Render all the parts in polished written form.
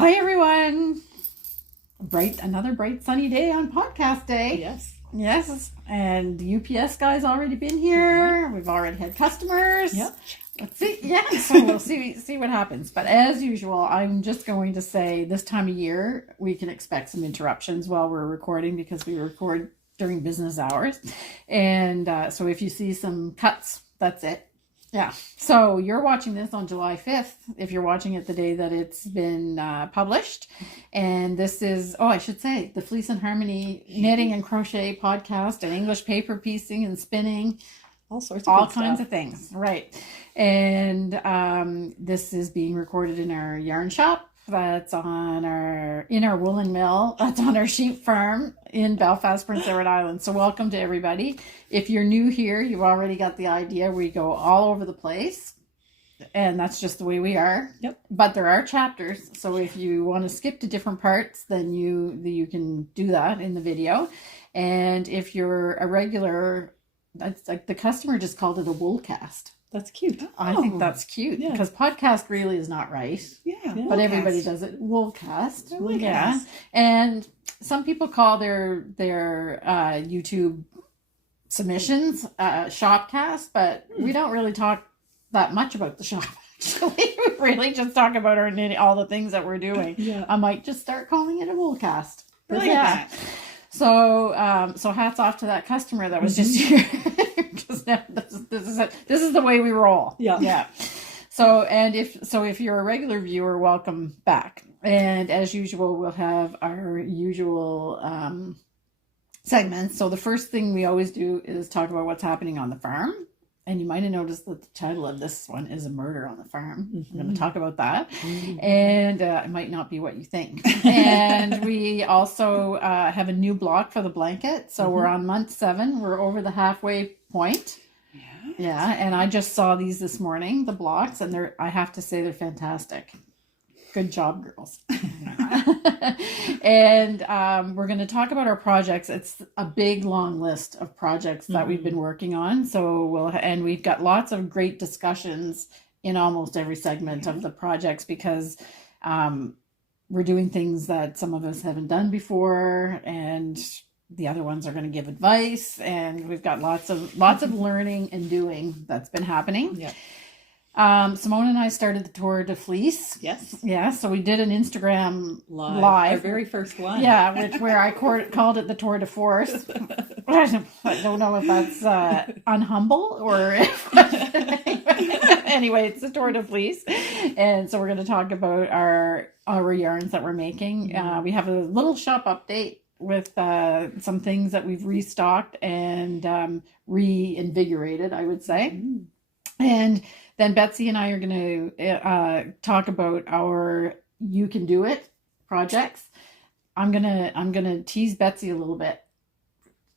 Hi everyone! Another bright sunny day on podcast day. Yes, and the UPS guy's already been here. We've already had customers. Yep. Let's see. Yeah, so we'll see what happens. But as usual, I'm just going to say this time of year we can expect some interruptions while we're recording because we record during business hours, and so if you see some cuts, that's it. Yeah. So you're watching this on July 5th, if you're watching it the day that it's been published. And this is, I should say, the Fleece and Harmony knitting and crochet podcast and English paper piecing and spinning. All sorts of all good kinds stuff. of things. Right. And this is being recorded in our yarn shop. That's in our woolen mill. That's on our sheep farm in Belfast, Prince Edward Island. So welcome to everybody. If you're new here, you've already got the idea. We go all over the place, and that's just the way we are. Yep. But there are chapters, so if you want to skip to different parts, then you can do that in the video. And if you're a regular, that's like the customer just called it a wool cast. That's cute. I think that's cute because podcast really is not right. Yeah. But everybody does it woolcast. Yeah. And some people call their YouTube submissions shopcast, but we don't really talk that much about the shop. Actually, we really just talk about our knitting, all the things that we're doing. Yeah. I might just start calling it a woolcast. I like that. So hats off to that customer that was just here. This is the way we roll. Yeah. So if you're a regular viewer, welcome back. And as usual, we'll have our usual segments. So the first thing we always do is talk about what's happening on the farm. And you might have noticed that the title of this one is A Murder on the Farm. I'm going to talk about that. And it might not be what you think. And we also have a new block for the blanket. So we're on month 7. We're over the halfway point. Yeah. And I just saw these this morning, the blocks, and I have to say they're fantastic. Good job, girls. And we're going to talk about our projects. It's a big, long list of projects that we've been working on. So we've got lots of great discussions in almost every segment of the projects because we're doing things that some of us haven't done before, and the other ones are going to give advice. And we've got lots of learning and doing that's been happening. Yeah. Simone and I started the Tour de Fleece. Yes. Yeah, so we did an Instagram live. Our very first one. Yeah, where I called it the Tour de Force. I don't know if that's unhumble or if... Anyway, it's the Tour de Fleece. And so we're going to talk about our yarns that we're making. We have a little shop update with some things that we've restocked and reinvigorated, I would say. And then Betsy and I are going to talk about our You Can Do It projects. I'm gonna tease Betsy a little bit.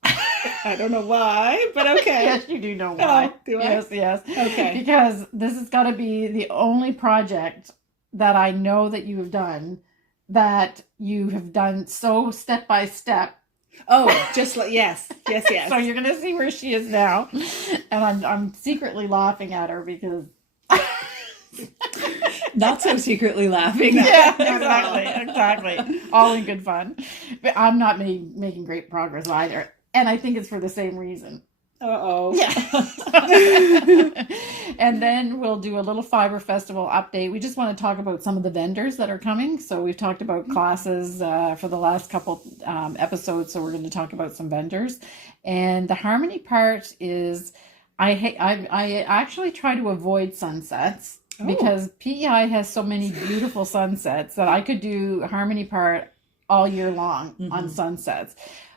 I don't know why, but okay. Yes, you do know why. Oh, do I? Yes. Okay. Because this has got to be the only project that I know that you have done so step by step. Oh, just like yes. So you're gonna see where she is now, and I'm secretly laughing at her because not so secretly laughing. Yeah, exactly. All in good fun. But I'm not making great progress either, and I think it's for the same reason. Yeah. And then we'll do a little Fibre Festival update. We just want to talk about some of the vendors that are coming. So we've talked about classes for the last couple episodes. So we're going to talk about some vendors. And the harmony part is I actually try to avoid sunsets because PEI has so many beautiful sunsets that I could do harmony part all year long on sunsets.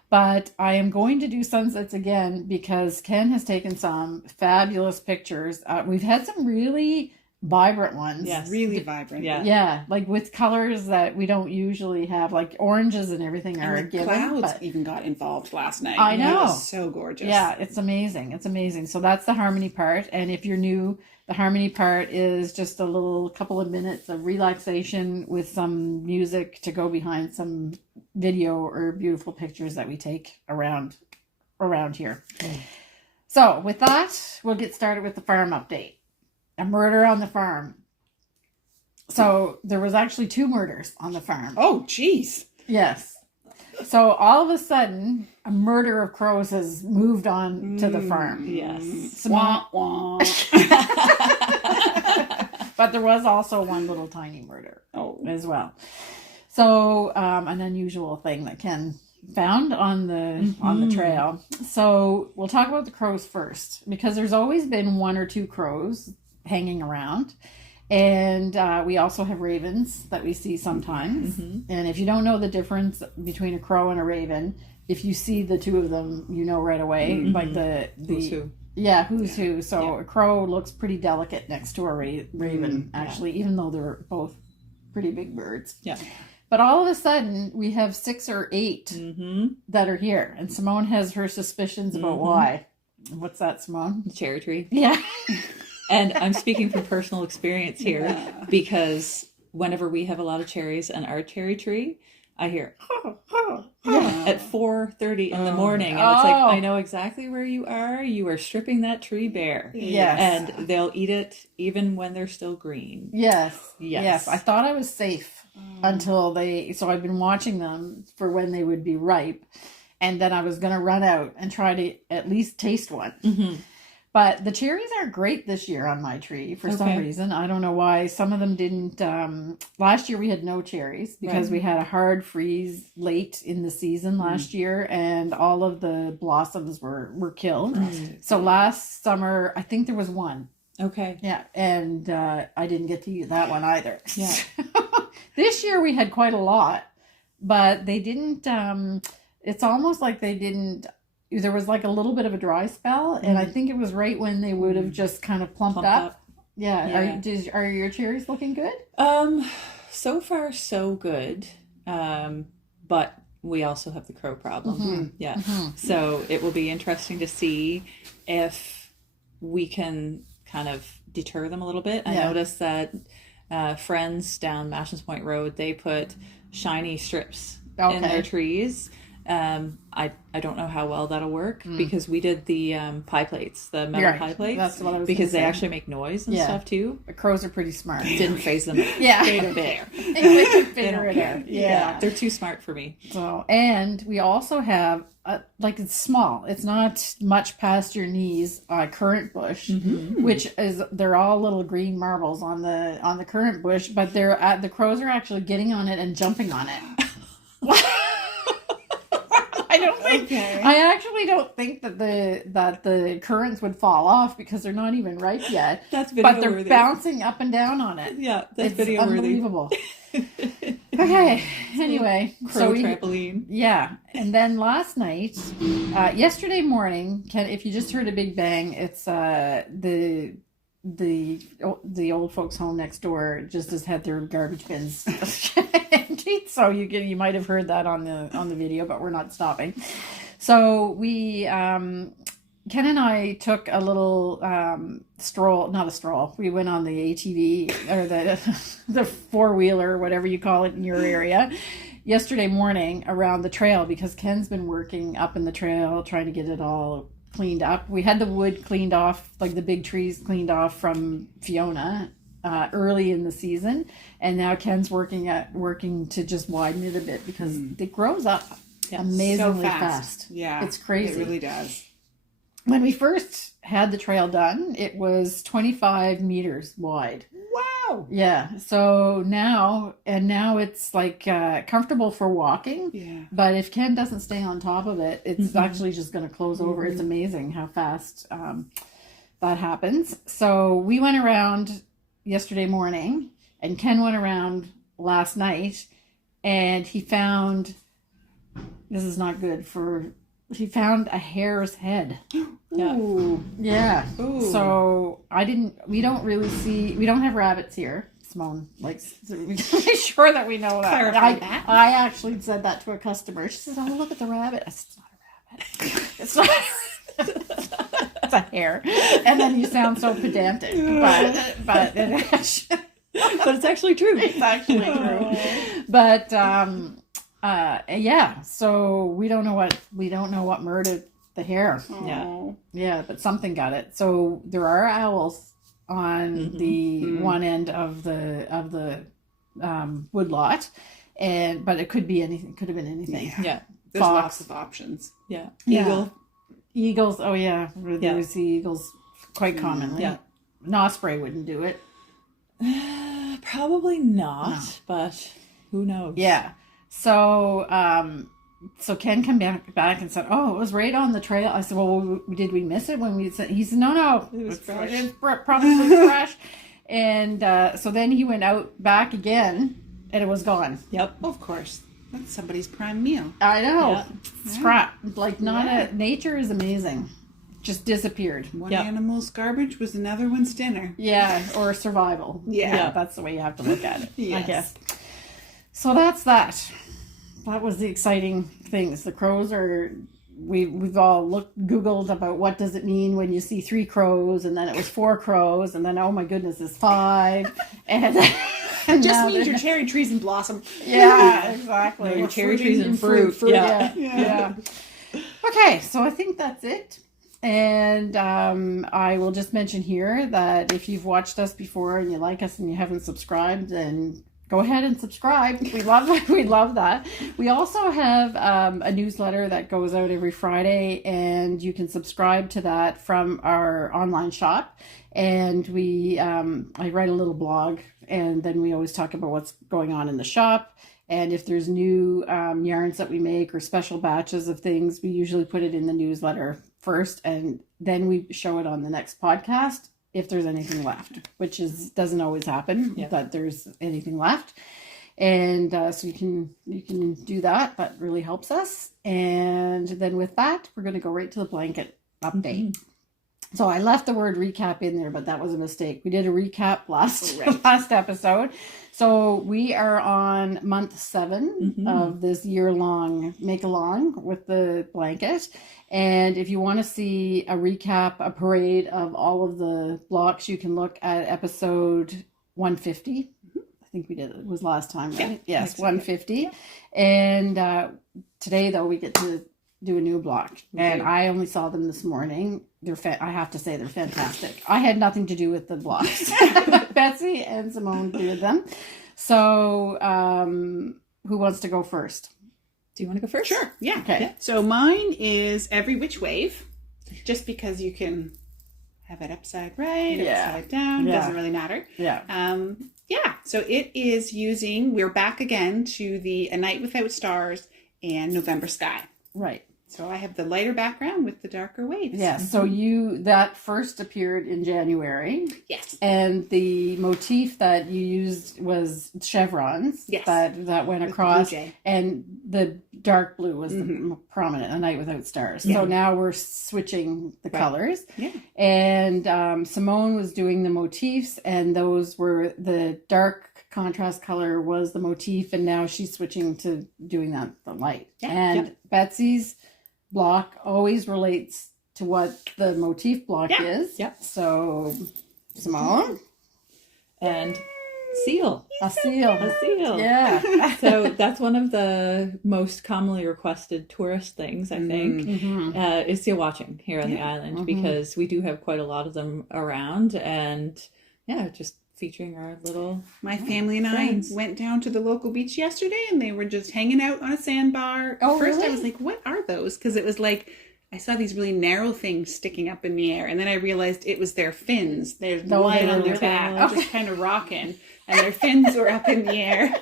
But I am going to do sunsets again because Ken has taken some fabulous pictures. We've had some really vibrant ones. Yes, really vibrant. Yeah, like with colors that we don't usually have, like oranges and everything are a given. Clouds even got involved last night. I know. It was so gorgeous. Yeah, it's amazing. So that's the harmony part. And if you're new, the harmony part is just a couple of minutes of relaxation with some music to go behind some video or beautiful pictures that we take around here. So with that, we'll get started with the farm update. A murder on the farm. So there was actually 2 murders on the farm. Oh, jeez. Yes. So all of a sudden, a murder of crows has moved on to the farm. Yes. Simone, Wah, wah. but there was also one little tiny murder as well. So an unusual thing that Ken found on the trail. So we'll talk about the crows first, because there's always been 1 or 2 crows hanging around. And we also have ravens that we see sometimes. And if you don't know the difference between a crow and a raven, if you see the 2 of them, you know right away. Like the Who's who. Yeah, who's who. So a crow looks pretty delicate next to a raven, actually, even though they're both pretty big birds. Yeah. But all of a sudden, we have 6 or 8 that are here. And Simone has her suspicions about why. What's that, Simone? The cherry tree. Yeah. And I'm speaking from personal experience here, because whenever we have a lot of cherries on our cherry tree, I hear at 4:30 in the morning, and it's like, I know exactly where you are. You are stripping that tree bare. Yes. And they'll eat it even when they're still green. Yes. Yes. I thought I was safe until so I've been watching them for when they would be ripe. And then I was going to run out and try to at least taste one. But the cherries aren't great this year on my tree for some reason. I don't know why. Some of them didn't. Last year we had no cherries because we had a hard freeze late in the season last year, and all of the blossoms were killed. So last summer, I think there was 1. Okay. Yeah, and I didn't get to eat that one either. Yeah. This year we had quite a lot, but they didn't. It's almost like they didn't. There was like a little bit of a dry spell, and I think it was right when they would have just kind of plumped up. Yeah. Are your cherries looking good? So far so good. But we also have the crow problem. Yeah. So it will be interesting to see if we can kind of deter them a little bit. I noticed that friends down Mashins Point Road, they put shiny strips in their trees. I don't know how well that'll work, because we did the pie plates, the metal pie plates. That's what I was because they say. actually make noise and stuff too. The crows are pretty smart. Didn't phase them. Yeah. They don't care. They can figure it care. out. Yeah. They're too smart for me. So, and we also have like, it's small. It's not much past your knees. Currant bush, which is, they're all little green marbles on the currant bush, but the crows are actually getting on it and jumping on it. I don't think. I actually don't think that the currants would fall off, because they're not even ripe yet. That's video But they're worthy. bouncing up and down on it. Yeah, that's It's video worthy. unbelievable. Okay. Anyway, Crow trampoline. Yeah, and then last night, yesterday morning, if you just heard a big bang, it's the old folks home next door just has had their garbage bins emptied, so you might have heard that on the video, but we're not stopping. So we Ken and I took a little stroll, not a stroll. We went on the ATV, or the 4-wheeler, whatever you call it in your area, yesterday morning around the trail, because Ken's been working up in the trail trying to get it all cleaned up. We had the wood cleaned off, like the big trees cleaned off from Fiona early in the season, and now Ken's working to just widen it a bit, because it grows up amazingly so fast. Yeah, it's crazy. It really does. When we first had the trail done, it was 25 meters wide. Wow. Yeah. So now it's like comfortable for walking. Yeah. But if Ken doesn't stay on top of it, it's actually just going to close over. It's amazing how fast that happens. So we went around yesterday morning, and Ken went around last night, and he found, this is not good for, he found a hare's head. Ooh. Yeah. Ooh. So we don't have rabbits here. Simone likes to make sure that we know that. Clarify that. I actually said that to a customer. She says, "Oh, look at the rabbit." I said, "It's not a rabbit. It's not. It's a hare." And then you sound so pedantic, but But it's actually true. it's actually true. But yeah. So we don't know what murdered the hare. Yeah. Yeah, but something got it. So there are owls on the one end of the woodlot, but it could be anything. Could have been anything. Yeah. There's Fox. lots of options. Yeah. Yeah. Eagles. Oh yeah, there's the eagles quite commonly. Yeah. Osprey wouldn't do it. Probably not, but who knows? Yeah. So so Ken came back and said, "Oh, it was right on the trail." I said, "Well, did we miss it when we said?" He said, "No, It was fresh. It's probably fresh." And so then he went out back again, and it was gone. Yep. Of course. That's somebody's prime meal. I know. Yeah. Scrap. Like nature is amazing. Just disappeared. One animal's garbage was another one's dinner. Yeah, or survival. Yeah. That's the way you have to look at it. I Yes. guess. So that's that. That was the exciting things. The crows are. We've all Googled about what does it mean when you see 3 crows, and then it was 4 crows, and then oh my goodness, it's 5, and. It just means your cherry trees in blossom. Yeah, exactly. No, your Or cherry fruiting trees and fruit. Yeah. Okay, so I think that's it. And I will just mention here that if you've watched us before and you like us and you haven't subscribed, then go ahead and subscribe. We love that. We also have a newsletter that goes out every Friday, and you can subscribe to that from our online shop. And I write a little blog, and then we always talk about what's going on in the shop. And if there's new yarns that we make or special batches of things, we usually put it in the newsletter first, and then we show it on the next podcast if there's anything left, which doesn't always happen that there's anything left. And so you can do that. That really helps us. And then with that, we're going to go right to the blanket update. Mm-hmm. So I left the word recap in there, but that was a mistake. We did a recap last episode. So we are on month 7 of this year-long make-along with the blanket. And if you want to see a recap, a parade of all of the blocks, you can look at episode 150. I think we did it was last time, right? Yeah, yes, 150. And today, though, we get to do a new block. And I only saw them this morning. I have to say they're fantastic. I had nothing to do with the blocks. Betsy and Simone did them. So who wants to go first? Do you want to go first? Sure. Yeah. Okay. Yeah. So mine is Every Which Wave, just because you can have it upside right, upside down, doesn't really matter. Yeah. So it is we're back again to the A Night Without Stars and November Sky. Right. So I have the lighter background with the darker waves. Yeah. So that first appeared in January. Yes. And the motif that you used was chevrons. Yes. That went With across. the blue jay. And the dark blue was the prominent, A Night Without Stars. Yeah. So now we're switching the colors. Yeah. And Simone was doing the motifs, and those were the dark contrast color was the motif, and now she's switching to doing the light. Yeah. And Betsy's block always relates to what the motif block is. Yep. So, Simone? And seal. A seal. A seal. Yeah. So that's one of the most commonly requested tourist things, I think, is seal watching here on the island, because we do have quite a lot of them around, and just featuring our little My family and friends. I went down to the local beach yesterday, and they were just hanging out on a sandbar. Oh, First really? I was like, what are those? Because it was like, I saw these really narrow things sticking up in the air, and then I realized it was their fins. They're lying on their back, just kind of rocking, and their fins were up in the air.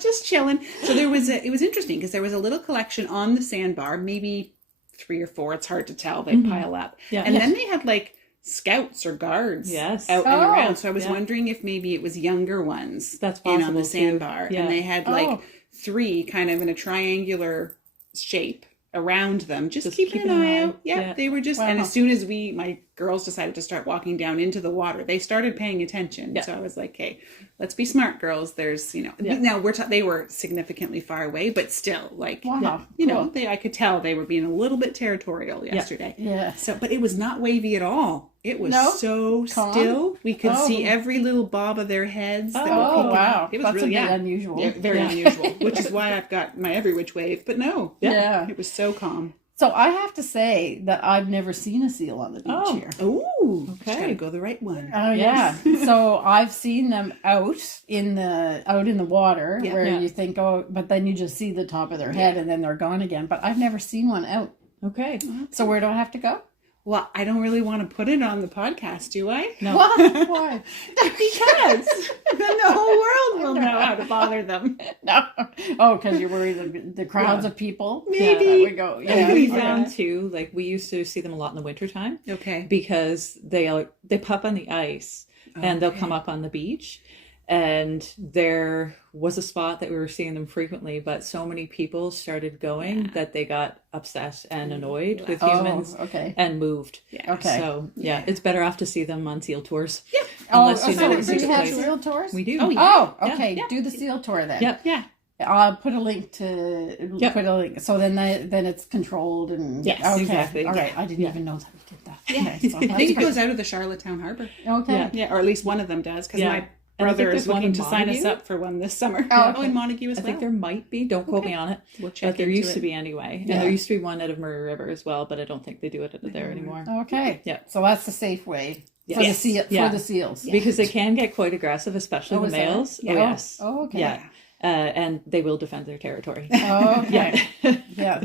Just chilling. So it was interesting because there was a little collection on the sandbar, maybe 3 or 4. It's hard to tell. They pile up. Yeah. And then they had like scouts or guards out and around. So I was wondering if maybe it was younger ones that's in possible on the too. sandbar. Yeah. And they had like 3 kind of in a triangular shape around them. Just keeping an eye out. Yeah, they were just, and as soon as my girls decided to start walking down into the water, they started paying attention. So I was like, hey, let's be smart, girls. There's, now they were significantly far away, but still like, I could tell they were being a little bit territorial yesterday. Yeah. So, but it was not wavy at all. It was so calm. Still. We could see every little bob of their heads. That were peeking out. It was that's really a bit unusual. Yeah, very unusual, which is why I've got my Every Which Wave. But no, it was so calm. So I have to say that I've never seen a seal on the beach here. Ooh, Ooh, Okay. just gotta go the right one. Oh yeah. So I've seen them out in the water where you think, oh, but then you just see the top of their head and then they're gone again. But I've never seen one out. Okay. So where do I have to go? Well, I don't really want to put it on the podcast, do I? No. Why? Because then the whole world will know how to bother them. No. Oh, because you're worried the crowds of people. Maybe. That would go. Yeah. We found too, like we used to see them a lot in the wintertime. Okay. Because they pop on the ice and they'll come up on the beach. And there was a spot that we were seeing them frequently, but so many people started going that they got upset and annoyed with humans and moved. Yeah. Okay. So it's better off to see them on seal tours. Yeah. Unless you know so it's do you have place. seal tours? We do. Oh, yeah. Oh, okay. Yeah. Do the seal tour then. Yep. Yeah. I'll put a link to put a link. So then it's controlled and Yes, exactly. All right. I didn't even know that we did that. Yeah. Okay, so I think it that's goes out of the Charlottetown Harbor. okay. Yeah, or at least one of them does, because my And I think brother there's is one looking in to sign us Montague. up for one this summer. Oh, okay. In Montague as I well. think there might be. Don't quote me on it. We'll check But there into used it. to be anyway. And Yeah. there used to be one out of Murray River as well, but I don't think they do it there anymore. Okay. Yeah. So that's the safe way for Yes. for the seals. Because they can get quite aggressive, especially the is that? males. Yeah. Oh, yes. Oh, okay. Yeah. And they will defend their territory. Okay. Yeah.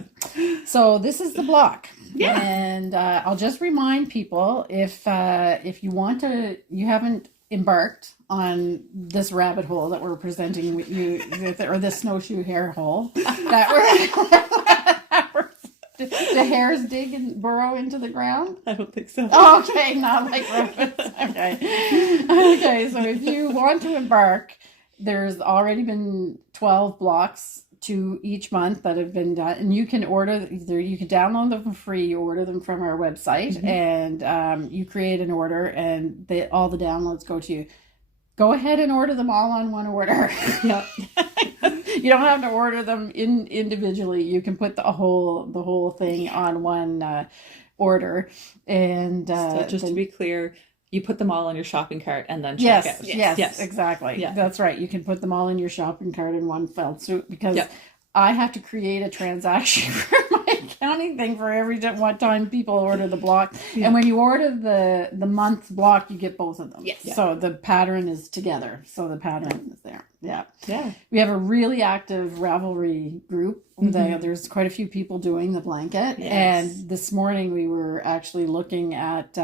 So this is the block. Yeah. And I'll just remind people if you haven't embarked on this rabbit hole that we're presenting with you, or this snowshoe hair hole that we're the hares dig and burrow into the ground. I don't think so. Oh, okay, not like rabbits. Okay. So if you want to embark, there's already been 12 blocks to each month that have been done, and you can order you can download them for free. You order them from our website, and you create an order, and all the downloads go to you. Go ahead and order them all on one order. Yep. You don't have to order them individually. You can put the whole thing on one order, and So just to be clear, you put them all on your shopping cart and then check out. Yes, exactly. Yeah. That's right. You can put them all in your shopping cart in one fell swoop, because I have to create a transaction for my accounting thing for every what time people order the block. Yeah. And when you order the month block, you get both of them. Yes. Yeah. So the pattern is together. So the pattern is there. Yeah. Yeah. We have a really active Ravelry group. There's quite a few people doing the blanket. Yes. And this morning we were actually looking at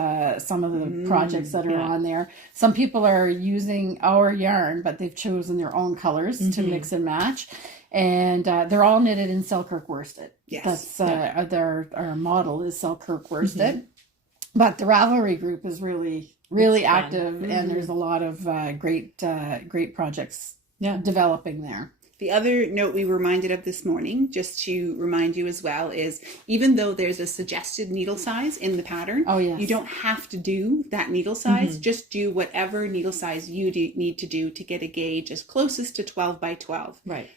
some of the projects that are on there. Some people are using our yarn, but they've chosen their own colors to mix and match. And they're all knitted in Selkirk worsted. Yes. That's our model is Selkirk worsted. But the Ravelry group is really active, and there's a lot of great projects developing there. The other note we were reminded of this morning, just to remind you as well, is even though there's a suggested needle size in the pattern, you don't have to do that needle size. Just do whatever needle size you need to do to get a gauge as closest to 12 by 12. Right.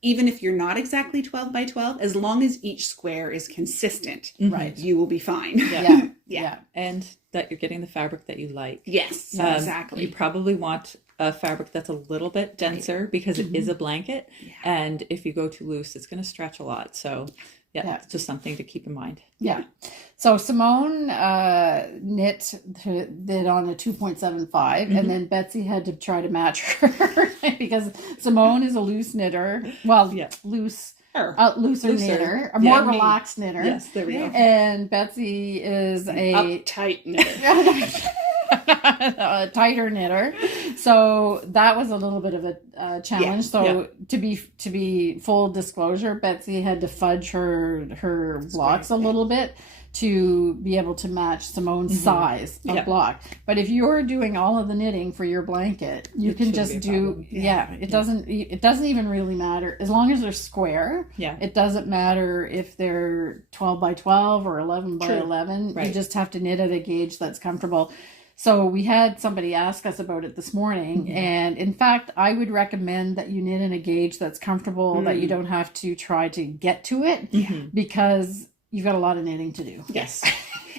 Even if you're not exactly 12 by 12, as long as each square is consistent, Right. you will be fine. Yeah. And that you're getting the fabric that you like. Yes, exactly. You probably want a fabric that's a little bit denser because it is a blanket. Yeah. And if you go too loose, it's going to stretch a lot. So it's just something to keep in mind. Yeah. So Simone knit on a 2.75, and then Betsy had to try to match her because Simone is a loose knitter. Well, looser knitter, a more relaxed knitter. Yes, there we go. And Betsy is a uptight knitter. A tighter knitter, so that was a little bit of a challenge. To be full disclosure, Betsy had to fudge her blocks a little bit to be able to match Simone's size of block. But if you're doing all of the knitting for your blanket, you can just do it doesn't even really matter as long as they're square. It doesn't matter if they're 12 by 12 or 11 by 11. You just have to knit at a gauge that's comfortable. So we had somebody ask us about it this morning, and in fact, I would recommend that you knit in a gauge that's comfortable, that you don't have to try to get to it, because you've got a lot of knitting to do. Yes.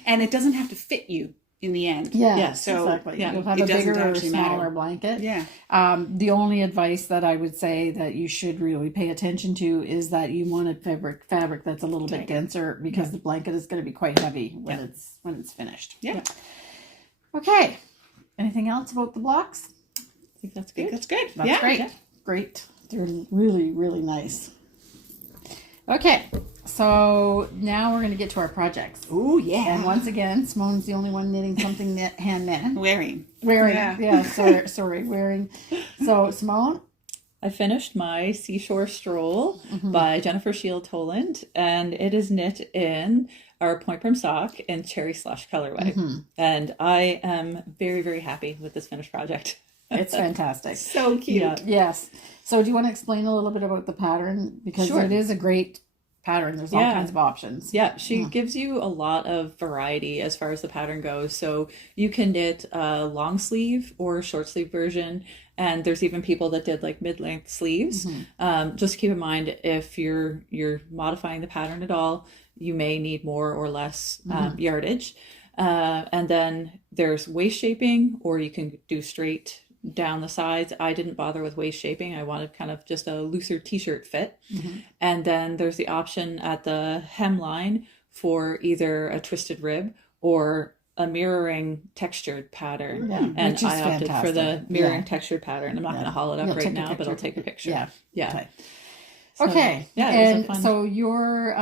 And it doesn't have to fit you. in the end. Yeah, so exactly. yeah, You'll have it a doesn't bigger or actually smaller matter. blanket. Yeah. The only advice that I would say that you should really pay attention to is that you want a fabric that's a little bit denser, because the blanket is going to be quite heavy when it's finished. Yeah. Okay. Anything else about the blocks? I think that's I think good. that's good. That's great. Yeah. Great. They're really, really nice. Okay. So now we're going to get to our projects. Ooh, yeah. And once again, Simone's the only one knitting something hand knit. Wearing. Yeah, sorry, wearing. So, Simone? I finished my Seashore Stroll by Jennifer Shield Toland, and it is knit in our point prim sock in cherry slush colorway. And I am very, very happy with this finished project. It's fantastic. So cute. Yeah. Yes. So, do you want to explain a little bit about the pattern? Because Sure. it is a great pattern. There's all kinds of options. Yeah, she gives you a lot of variety as far as the pattern goes. So you can knit a long sleeve or short sleeve version. And there's even people that did like mid-length sleeves. Just keep in mind, if you're modifying the pattern at all, you may need more or less yardage. And then there's waist shaping, or you can do straight down the sides. I didn't bother with waist shaping. I wanted kind of just a looser t-shirt fit. And then there's the option at the hemline for either a twisted rib or a mirroring textured pattern. And which is I opted for the fantastic. mirroring textured pattern. I'm not going to haul it up You'll right take a now, but picture. I'll take a picture. Yeah. Okay. Okay. Yeah, it was a And fun- so your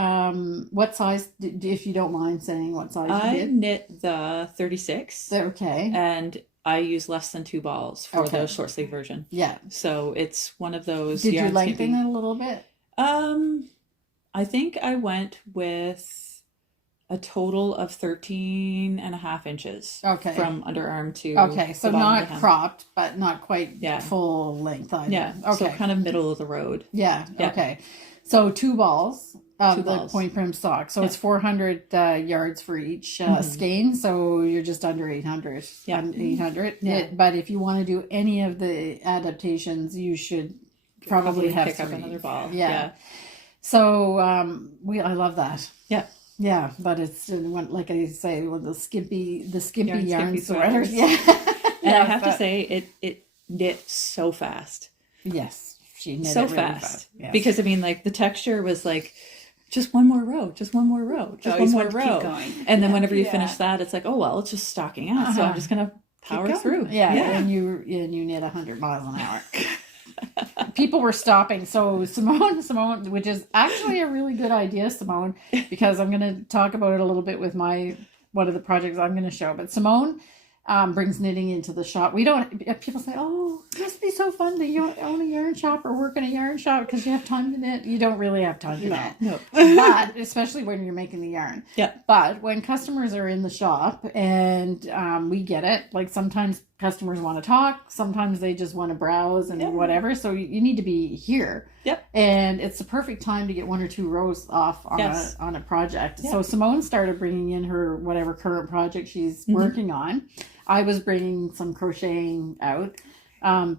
what size, if you don't mind saying what size you I did? knit the 36, Okay. and I use less than 2 balls for Okay. the short sleeve version. Yeah. So it's one of those. Did you yarns can lengthen be- it a little bit? I think I went with a total of 13 and a half inches. Okay. From underarm to Okay, so the bottom of not the hem. cropped, but not quite Yeah. full length either. Yeah. Okay. So kind of middle of the road. Yeah. Yeah. Okay. So 2 balls of 2 the balls. point prim sock. So it's 400 yards for each skein. So you're just under 800. Yeah. 800. Yeah. But if you want to do any of the adaptations, you should probably have pick up 3. another ball. Yeah. So I love that. Yeah. Yeah, but it's like I say, with the skimpy yarn skimpy sweaters. sweaters. Yeah. And I have to but- say, it knit so fast. Yes, she knit So it really fast. Yes. Because I mean, like, the texture was like, just one more row, just one more row, just one more want to row. keep going. And then whenever you finish that, it's like, oh well, it's just stocking out. So I'm just gonna power going. through. Yeah, and you knit 100 miles an hour. People were stopping. So Simone, which is actually a really good idea, Simone, because I'm going to talk about it a little bit with one of the projects I'm going to show. But Simone brings knitting into the shop. We don't. People say, "Oh, it must be so fun to own a yarn shop or work in a yarn shop because you have time to knit." You don't really have time to knit. No. But especially when you're making the yarn. Yeah. But when customers are in the shop and we get it, like sometimes customers want to talk, sometimes they just want to browse and whatever. So you need to be here. Yep. And it's the perfect time to get 1 or 2 rows off on a project. Yep. So Simone started bringing in her whatever current project she's working on. I was bringing some crocheting out.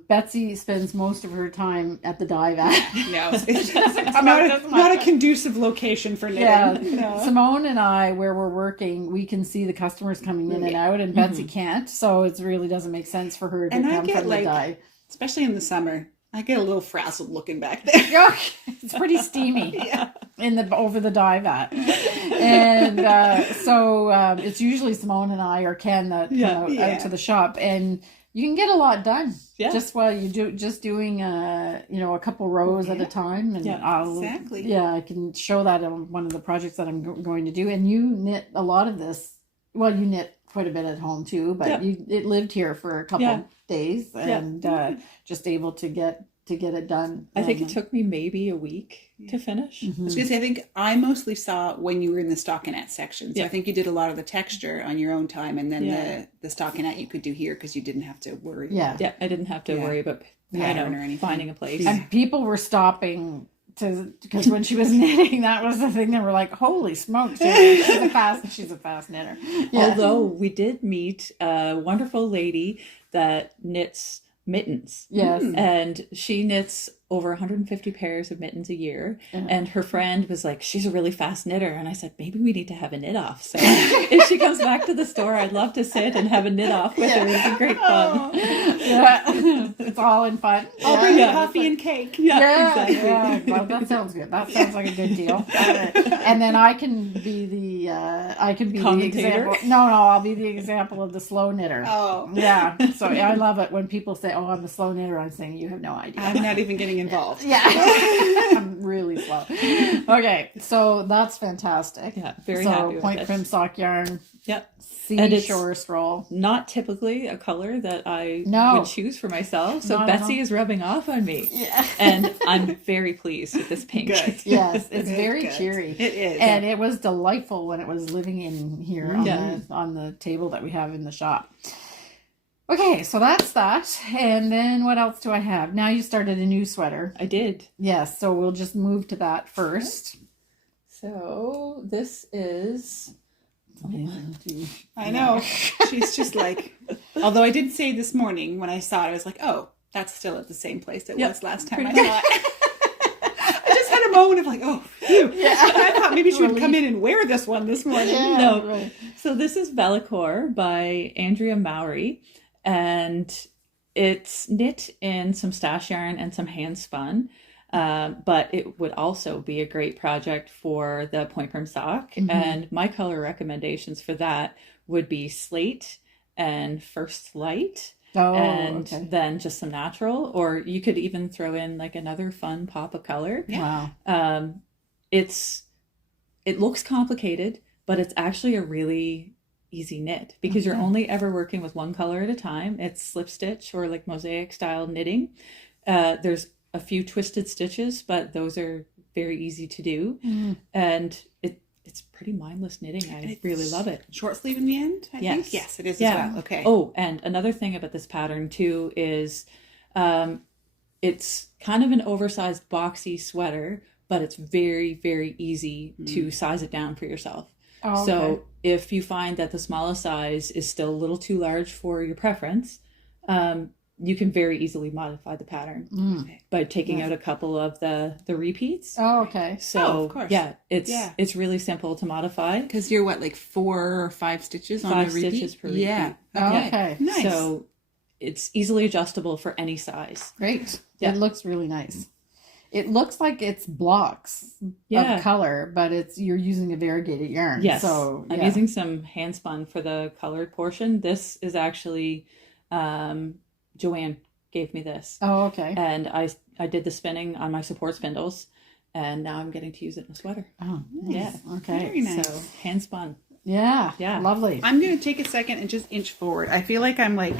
Betsy spends most of her time at the dye vat. No, it's not a conducive location for knitting. Yeah, No. Simone and I, where we're working, we can see the customers coming in and out, and Betsy can't. So it really doesn't make sense for her to And I come get from the dye. especially in the summer, I get a little frazzled looking back there. It's pretty steamy over the dye vat, and so it's usually Simone and I or Ken that come out to the shop, and you can get a lot done just while you doing a couple rows at a time, and exactly. I can show that on one of the projects that I'm going to do. And you knit a lot of this. Well, you knit quite a bit at home too, but it lived here for a couple days, and just able to get it done. I think it took me maybe a week to finish. I was gonna say, I think I mostly saw when you were in the stockinette section. So I think you did a lot of the texture on your own time, and then the stockinette you could do here because you didn't have to worry. Yeah, I didn't have to worry about pattern or anything. finding a place. and people were stopping because when she was knitting, that was the thing. They were like, "Holy smokes, she's a fast knitter." Yeah. Although we did meet a wonderful lady that knits mittens. Yes. And she knits over 150 pairs of mittens a year. And her friend was like, she's a really fast knitter. And I said, maybe we need to have a knit off. So if she comes back to the store, I'd love to sit and have a knit off with her. It'd be great fun. It's all in fun. I'll bring you coffee and cake. Exactly. Yeah. Well, that sounds good. That sounds like a good deal. And then I can be the example. No, I'll be the example of the slow knitter. Oh. Yeah. So I love it when people say, oh, I'm the slow knitter. I'm saying you have no idea. I'm not even getting involved. Yeah. I'm really slow. Okay. So that's fantastic. Yeah. Very happy with point it. prim sock yarn. Yep. Seashore Stroll. Not typically a color that I would choose for myself. So Betsy is rubbing off on me. Yeah. And I'm very pleased with this pink. Good. Yes. It's very cheery. It is. And it was delightful when it was living in here on the table that we have in the shop. Okay, so that's that. And then what else do I have? Now you started a new sweater. I did. Yes, so we'll just move to that first. So this is... I know. She's just like... Although I did say this morning when I saw it, I was like, oh, that's still at the same place it was last time I saw it. I just had a moment of like, oh, phew. Yeah. I thought maybe she would come in and wear this one this morning. Yeah, no. Right. So this is Vellichor by Andrea Mowry. And it's knit in some stash yarn and some hand spun. But it would also be a great project for the point prim sock. Mm-hmm. And my color recommendations for that would be slate and first light. And then just some natural, or you could even throw in like another fun pop of color. Wow. It looks complicated, but it's actually a really easy knit because you're only ever working with one color at a time. It's slip stitch or like mosaic style knitting. There's a few twisted stitches, but those are very easy to do. And it's pretty mindless knitting. I really love it. Short sleeve in the end, I think? Yes, it is as well. Okay. Oh, and another thing about this pattern too is it's kind of an oversized boxy sweater, but it's very, very easy to size it down for yourself. Oh, okay. So if you find that the smallest size is still a little too large for your preference, you can very easily modify the pattern by taking out a couple of the repeats. Oh, okay. So of course. It's really simple to modify. Because you're what, like 4 or 5 stitches on a repeat? 5 stitches per repeat. Yeah. Okay. Nice. So it's easily adjustable for any size. Great. Yeah. It looks really nice. It looks like it's blocks of color, but you're using a variegated yarn. Yes. So I'm using some hand spun for the colored portion. This is actually Joanne gave me this. Oh, okay. And I did the spinning on my support spindles, and now I'm getting to use it in a sweater. Oh, nice. Yeah. Okay. Very nice. So hand spun. Yeah. Lovely. I'm going to take a second and just inch forward. I feel like I'm like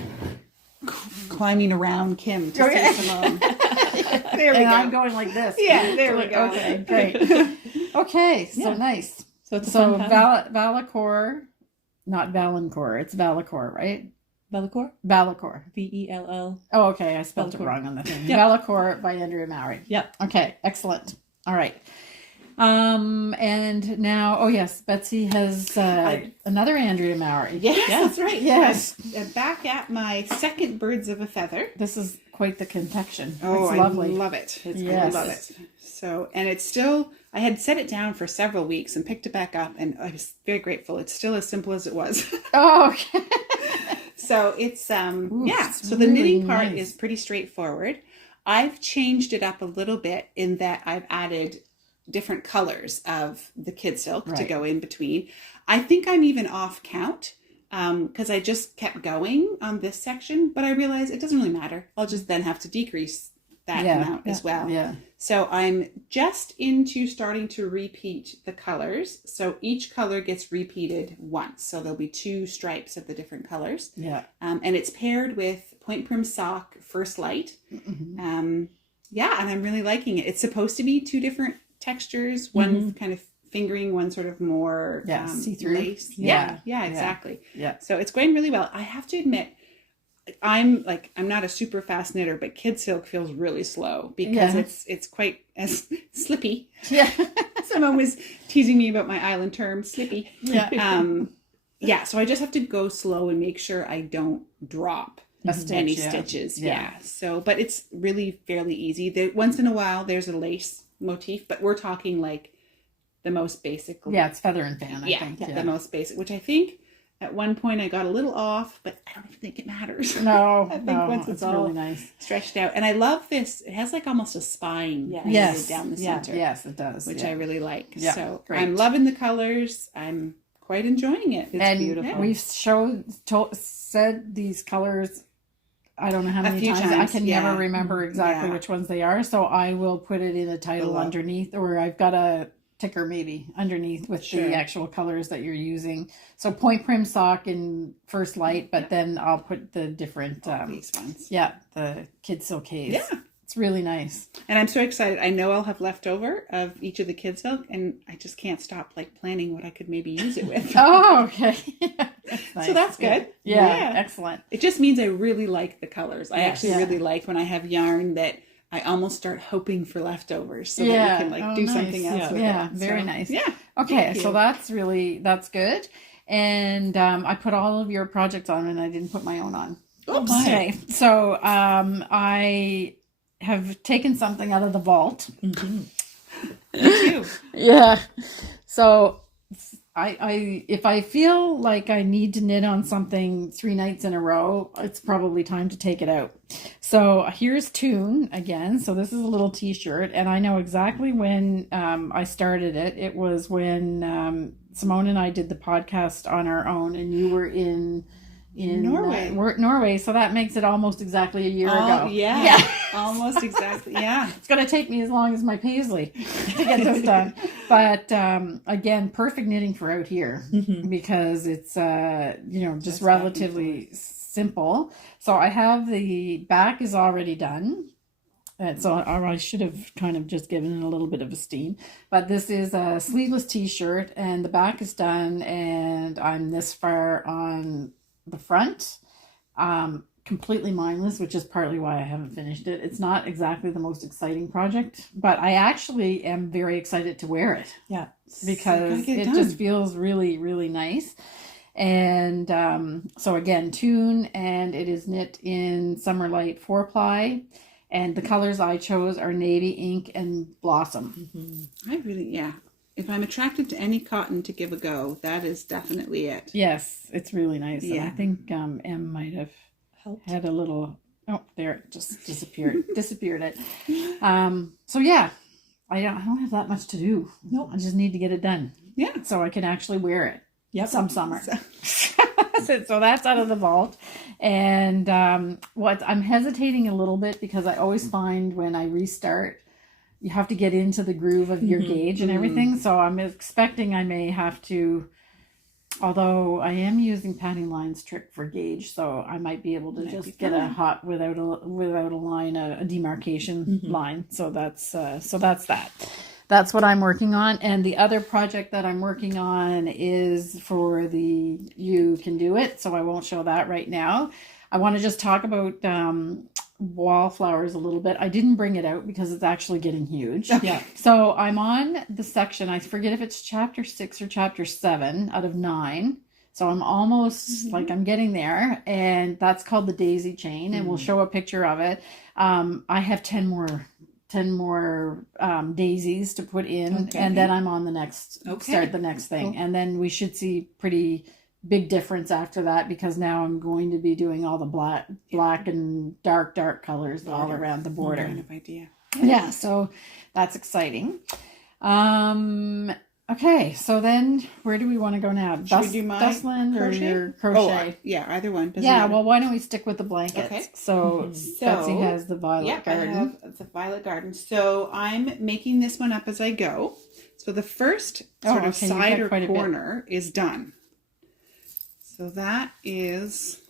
climbing around Kim to see Simone. There we go. I'm going like this. Yeah, there we go. Okay, great. Okay, so nice. So it's Vellichor, not Valancourt. It's Vellichor, right? Vellichor? Vellichor. Vell. Oh, okay. I spelled it wrong on the thing. Yep. Vellichor by Andrea Mowry. Yep. Okay, excellent. All right. And now, Betsy has another Andrea Mowry. Yes, that's right. Yes. Back at my second Birds of a Feather. This is quite the confection. Oh, it's lovely. I love it. I love it. So, and it's still, I had set it down for several weeks and picked it back up, and I was very grateful. It's still as simple as it was. Oh, okay. So it's, so the really knitting part is pretty straightforward. I've changed it up a little bit in that I've added different colors of the kid silk to go in between. I think I'm even off count because I just kept going on this section, but I realized it doesn't really matter. I'll just then have to decrease that amount as well. Yeah. So I'm just into starting to repeat the colors. So each color gets repeated once. So there'll be 2 stripes of the different colors. Yeah. And it's paired with Point Prim Sock First Light. Mm-hmm. And I'm really liking it. It's supposed to be 2 different textures, one kind of fingering, one sort of more see-through lace. Yeah, exactly. Yeah. So it's going really well. I have to admit, I'm not a super fast knitter, but kid silk feels really slow because it's quite as slippy. Yeah. Someone was teasing me about my island term, slippy. Yeah. So I just have to go slow and make sure I don't drop any stitches. Yeah. So, but it's really fairly easy. Once in a while, there's a lace motif, but we're talking like the most basic. Yeah, it's feather and fan, I think. The most basic, which I think at one point I got a little off, but I don't even think it matters. No, I think once it's all really nice. stretched out. And I love this. It has like almost a spine down the center. Yes, it does. Which I really like. Yeah, so great. I'm loving the colors. I'm quite enjoying it. It's beautiful. We've said these colors, I don't know how many times. I can never remember exactly which ones they are. So I will put it in a title underneath, or I've got a ticker maybe underneath with the actual colors that you're using. So point prim sock in First Light, but then I'll put the different these ones. Yeah, the Kid Silk Haze. Yeah. It's really nice. And I'm so excited. I know I'll have leftover of each of the Kid Silk, and I just can't stop like planning what I could maybe use it with. Oh, okay. That's nice. So that's good. Yeah, excellent. It just means I really like the colors. I actually Yeah. really like when I have yarn that I almost start hoping for leftovers so that we can like do something else with it. Yeah, very nice. Yeah. Okay, so that's good. And I put all of your projects on, and I didn't put my own on. Oops. Okay, so I have taken something out of the vault. Me too. Yeah. So I if I feel like I need to knit on something 3 nights in a row, it's probably time to take it out. So here's Tune again. So this is a little t-shirt, and I know exactly when I started it. It was when Simone and I did the podcast on our own, and you were in Norway. Norway, so that makes it almost exactly a year ago. Yeah. Almost exactly. Yeah. It's going to take me as long as my paisley to get this done. But again, perfect knitting for out here because it's just relatively simple. So I have the back is already done. And so I should have kind of just given it a little bit of a steam. But this is a sleeveless t-shirt, and the back is done, and I'm this far on the front, completely mindless, which is partly why I haven't finished it. It's not exactly the most exciting project, but I actually am very excited to wear it. Yeah, because it just feels really, really nice. And so again, Tune, and it is knit in Summer Light 4-ply, and the colors I chose are Navy, Ink, and Blossom. I really, if I'm attracted to any cotton to give a go, that is definitely it. Yes, it's really nice. Yeah. And I think M might have had a little, there it just disappeared. Disappeared it. So yeah, I don't have that much to do. Nope. I just need to get it done. Yeah. So I can actually wear it. Yep. Some summer. So that's out of the vault. And I'm hesitating a little bit because I always find when I restart, you have to get into the groove of your gauge and everything. So I'm expecting I may have to, although I am using Patting Line's trick for gauge, so I might be able to just get a hot without a line, a demarcation line. So that's that. That's what I'm working on. And the other project that I'm working on is for the You Can Do It. So I won't show that right now. I want to just talk about Wallflowers a little bit. I didn't bring it out because it's actually getting huge. Yeah. So I'm on the section, I forget if it's chapter 6 or chapter 7 out of 9. So I'm almost like I'm getting there, and that's called the daisy chain, and we'll show a picture of it. I have 10 more daisies to put in, and then I'm on the next, start the next thing. And then we should see pretty big difference after that, because now I'm going to be doing all the black and dark colors all around the border. Kind of idea. Yeah, so that's exciting. Okay, so then where do we want to go now? Should we do my Dustland crochet? or your crochet? Yeah, either one. Doesn't Yeah, matter. well, why don't we stick with the blankets? Okay. So Betsy has the Violet Garden. I have the Violet Garden. So I'm making this one up as I go. So the first sort of side or corner is done. So that is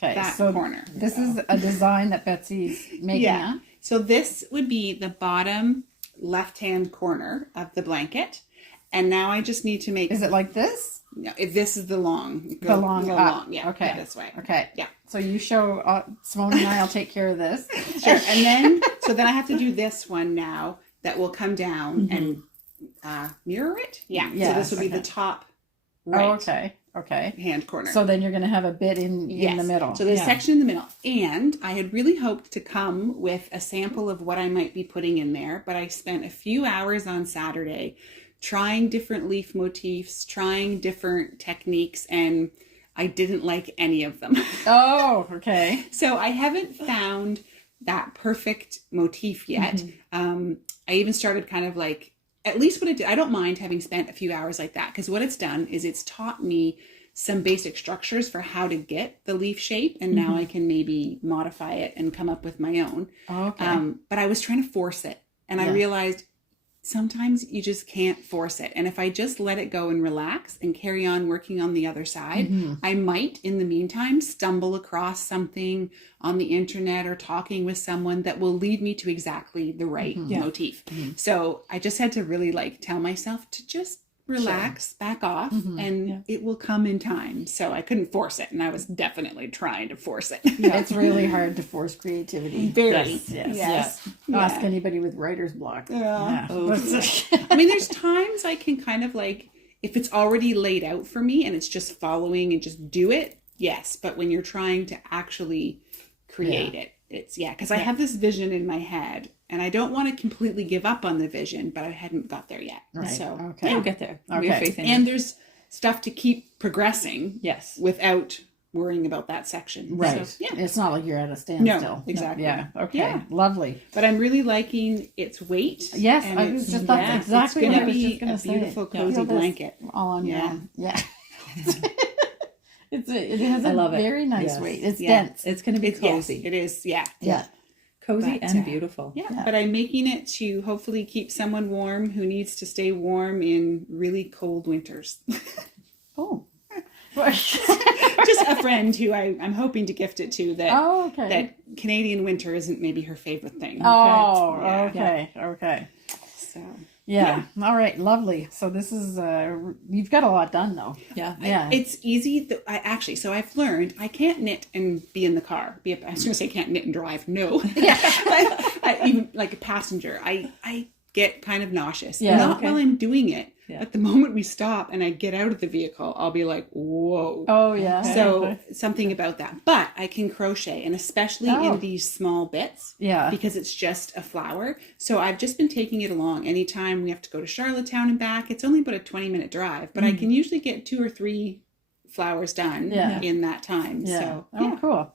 that corner. This is a design that Betsy's making. Yeah. So this would be the bottom left-hand corner of the blanket. And now I just need to make... Is it like this? No, this is the long. Go long. Yeah. Okay. This way. Okay. Yeah. So you show Simone and I'll take care of this. Sure. And then I have to do this one now that will come down and mirror it. Yeah. So this will be the top right. Oh, okay. Okay. hand corner. So then you're going to have a bit in the middle. So there's a section in the middle. And I had really hoped to come with a sample of what I might be putting in there, but I spent a few hours on Saturday trying different leaf motifs, trying different techniques, and I didn't like any of them. Oh, okay. So I haven't found that perfect motif yet. I even started kind of like, at least what it did, I don't mind having spent a few hours like that, because what it's done is it's taught me some basic structures for how to get the leaf shape, and now I can maybe modify it and come up with my own. Okay. But I was trying to force it, and I realized sometimes you just can't force it. And if I just let it go and relax and carry on working on the other side, I might in the meantime stumble across something on the internet or talking with someone that will lead me to exactly the right motif. So I just had to really like tell myself to just relax, back off, and it will come in time. So I couldn't force it, and I was definitely trying to force it. It's really hard to force creativity. Very. Yes. Ask anybody with writer's block. I mean, there's times I can kind of like, if it's already laid out for me and it's just following and just do it, yes. But when you're trying to actually create it, it's, because I have this vision in my head, and I don't want to completely give up on the vision, but I hadn't got there yet. Right. So You'll get there. We have faith in you. and there's stuff to keep progressing. Yes. Without worrying about that section. Right. So, It's not like you're at a standstill. No, exactly. Yeah. Okay. Yeah. Lovely. But I'm really liking its weight. Yes, and I was just that's exactly it's what I gonna was be just going a to say. beautiful cozy Feel this blanket. all on your own. Yeah. It has I love a it. very nice Yes. weight. It's Yeah. dense. It's going to be cozy. Yes, it is. Yeah. Yeah. Cozy But, and beautiful. Yeah, but I'm making it to hopefully keep someone warm who needs to stay warm in really cold winters. Oh. Just a friend who I'm hoping to gift it to that that Canadian winter isn't maybe her favorite thing. Oh, Yeah. okay. So Yeah. All right. Lovely. So this is you've got a lot done though. Yeah. it's easy. So I've learned I can't knit and be in the car. I was going to say can't knit and drive. No. Even like a passenger, I get kind of nauseous. Yeah. Not while I'm doing it. Yeah. At the moment we stop and I get out of the vehicle, I'll be like, whoa. Oh yeah. So something about that. But I can crochet, and especially in these small bits. Yeah. Because it's just a flower. So I've just been taking it along. Anytime we have to go to Charlottetown and back, it's only about a 20-minute drive, but I can usually get 2 or 3 flowers done in that time. Yeah. So Cool.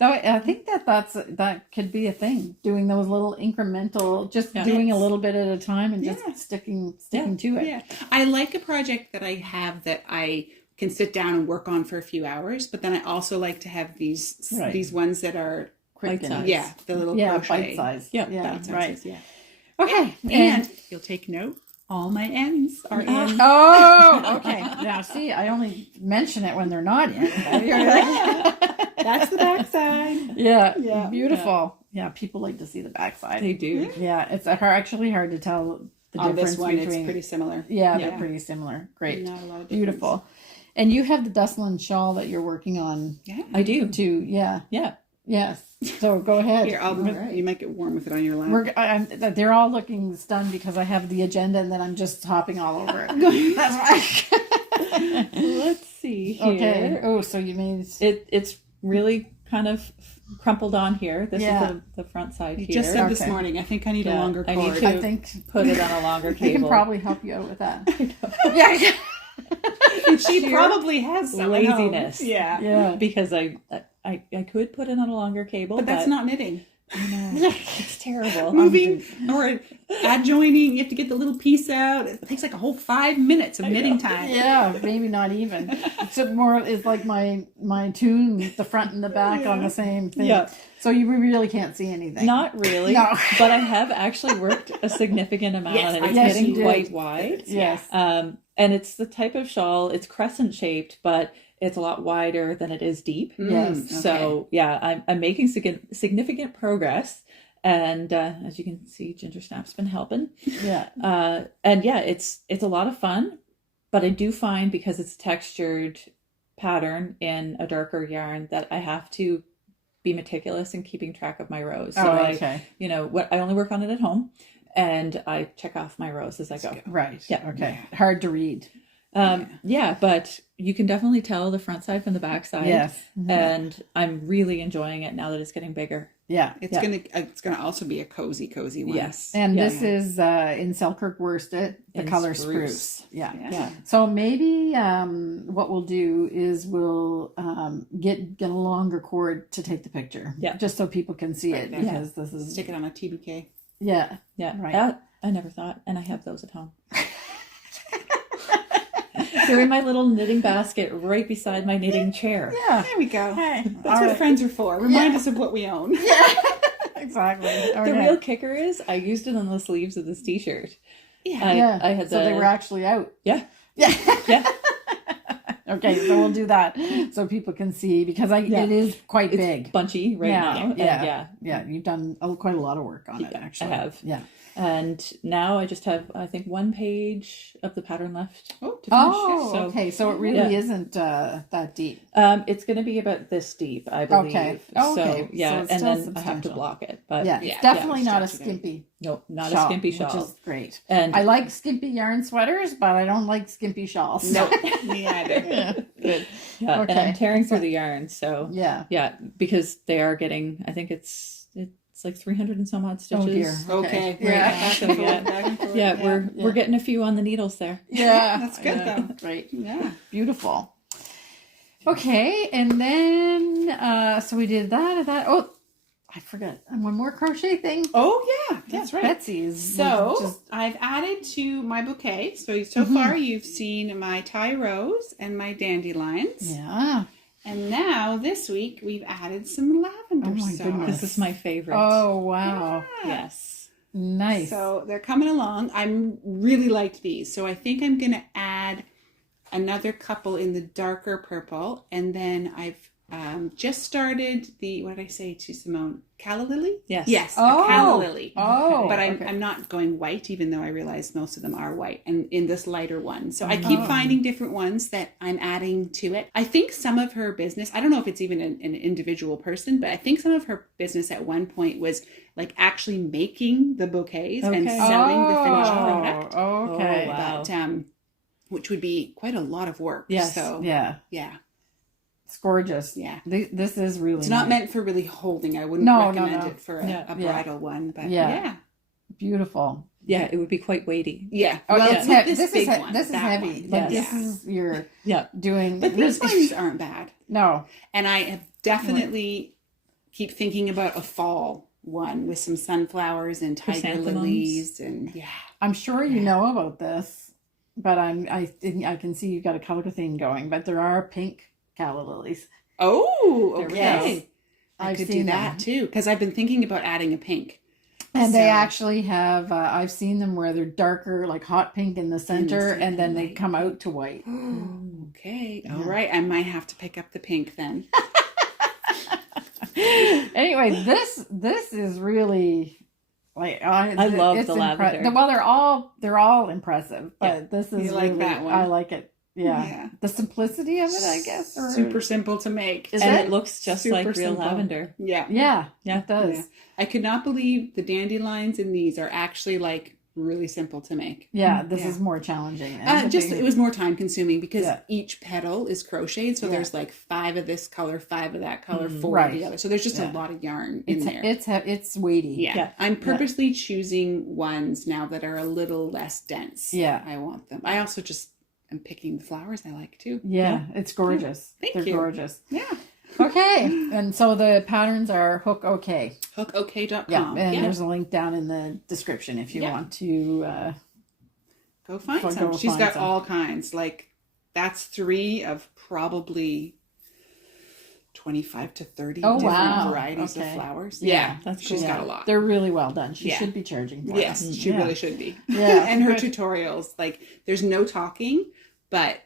Though I think that could be a thing. Doing those little incremental, just doing a little bit at a time and just sticking to it. Yeah. I like a project that I have that I can sit down and work on for a few hours, but then I also like to have these ones that are Quick Bite and- size. yeah, the little crochet. bite size. Yeah, bite right. sizes, yeah. Okay. And you'll take note, all my ends are in. Oh, okay. Now, see, I only mention it when they're not in. That's the backside. Yeah. Beautiful. Yeah. People like to see the backside. They do. Yeah. It's actually hard to tell the On difference this one, between. it's pretty similar. Yeah, they're pretty similar. Great. Not a lot of difference. Beautiful. And you have the Dustland Shawl that you're working on Yeah. I do. too. Yeah. Yeah. Yes. So go ahead. Here, you might get warm with it on your lap. They're all looking stunned because I have the agenda and then I'm just hopping all over it. That's right. Let's see here. Okay. Oh, so you made It's really kind of crumpled on here. This is the front side You here. just said this morning, I think I need a longer I cord. need to I think put it on a longer I cable. can probably help you out with that. Yeah. She probably has some at home. laziness. Yeah. Yeah. Because I could put it on a longer cable, But that's not knitting. I know. It's terrible. Moving or adjoining, you have to get the little piece out. It takes like a whole 5 minutes of knitting time. Yeah, maybe not even. Except more is like my tune, the front and the back on the same thing. Yeah. So you really can't see anything. Not really. No. But I have actually worked a significant amount Yes, on it. It's yes, getting you did. quite wide. Yes. And it's the type of shawl, it's crescent shaped, but it's a lot wider than it is deep. Yes. So yeah, I'm making significant progress. And as you can see, Ginger Snap's been helping. Yeah. And yeah, it's a lot of fun, but I do find because it's a textured pattern in a darker yarn that I have to be meticulous in keeping track of my rows. So I only work on it at home and I check off my rows as I go. Right. Yeah. Okay. Hard to read. Yeah, but you can definitely tell the front side from the back side. Yes. And I'm really enjoying it now that it's getting bigger. Yeah. It's gonna also be a cozy one. Yes. And this is in Selkirk worsted, the In color spruce. Yeah. So maybe what we'll do is we'll get a longer cord to take the picture. Yeah. Just so people can see it, because this is Stick it on a TBK. Yeah. Yeah. Right. I never thought, and I have those at home. They're in my little knitting basket right beside my knitting chair. Yeah. There we go. Hey. That's what friends are for. Remind us of what we own. Yeah. Exactly. Okay. The real kicker is I used it on the sleeves of this t-shirt. Yeah. I had so they were actually out. Yeah. Yeah. Yeah. Okay, so we'll do that so people can see, because it is quite big. Bunchy right now. Yeah. You've done quite a lot of work on it, actually. I have. Yeah. And now I just have, I think, 1 page of the pattern left to finish. Okay. So it really isn't that deep. It's going to be about this deep, I believe. Okay. So, yeah, So it's and still then I have to block it. But it's definitely not a stretch it out. skimpy no, not shawl, a skimpy shawl. which is great. And I like skimpy yarn sweaters, but I don't like skimpy shawls. No, me either. Yeah. Good. yeah, Okay. and I'm tearing through the yarn. So Yeah. because they are getting, I think it's like 300 and some odd stitches. Oh dear. Okay. Yeah. So, yeah, we're getting a few on the needles there. Yeah. That's good, though. Great. Yeah. Beautiful. Okay, and then so we did that. Oh, I forgot. And one more crochet thing. Oh yeah, that's right. Betsy's. So I've added to my bouquet. So far you've seen my tie rose and my dandelions. Yeah. And now this week we've added some lavender Oh my sauce. goodness. This is my favorite. Oh wow. Yes. Nice. So they're coming along. I'm really liked these. So I think I'm going to add another couple in the darker purple. And then I've just started what did I say to Simone? Calla lily? Yes. Yes, Oh. a calla lily. Oh. But I'm not going white, even though I realize most of them are white, and in this lighter one. So I keep finding different ones that I'm adding to it. I think some of her business, I don't know if it's even an individual person, but I think some of her business at one point was like actually making the bouquets and selling the finished product. Okay. Oh, wow. But, which would be quite a lot of work. Yes. So Yeah. it's gorgeous. Yeah. This is really It's not nice. meant for really holding. I wouldn't No, recommend no. it for Yeah. a bridal one. But Yeah. Beautiful. Yeah, it would be quite weighty. Yeah. Oh, Well, it's not this this big is one. this is that heavy. one. Like Yes. this is you're Yeah. doing. But these ones aren't bad. No. And I have definitely keep thinking about a fall one with some sunflowers and tiger Chrysanthemums. lilies and I'm sure you know about this, but I think I can see you've got a color theme going. But there are pink calla lilies. Oh, There we okay. go. I I've could do seen that them. too because I've been thinking about adding a pink. And they So- actually have, I've seen them where they're darker, like hot pink in the center, and then they come out to white. Okay. All right. I might have to pick up the pink then. Anyway, this is really like I love the lavender. Well, they're all impressive, but this is You like really, that one? I like it. Yeah. Yeah. The simplicity of it, I guess. Or, Super simple to make. Is And it? it looks just Super like real simple. lavender. Yeah. Yeah, Yeah. it does. Yeah. I could not believe the dandelions in these are actually like really simple to make. Yeah, this Yeah. is more challenging. It was more time consuming because Yeah. each petal is crocheted. So Yeah. there's like 5 of this color, 5 of that color, 4 Right. of the other. So there's just Yeah. a lot of yarn in there. It's weighty. Yeah. Yeah. I'm purposely choosing ones now that are a little less dense. Yeah. I want them. I also just am picking the flowers I like too. Yeah, it's gorgeous. Thank They're you. gorgeous. Yeah. Okay, and so the patterns are hook okay. HookOK.com. Yeah, and there's a link down in the description if you Yeah. want to. Go find Go some. She's find got some. all kinds. Like that's 3 of probably 25 to 30 Oh, different wow. varieties Okay. of flowers. Yeah, that's she's cool. got a lot. They're really well done. She Yeah. should be charging for Yes, them. she Yeah. really should be. Yeah, And her good. tutorials, like there's no talking, but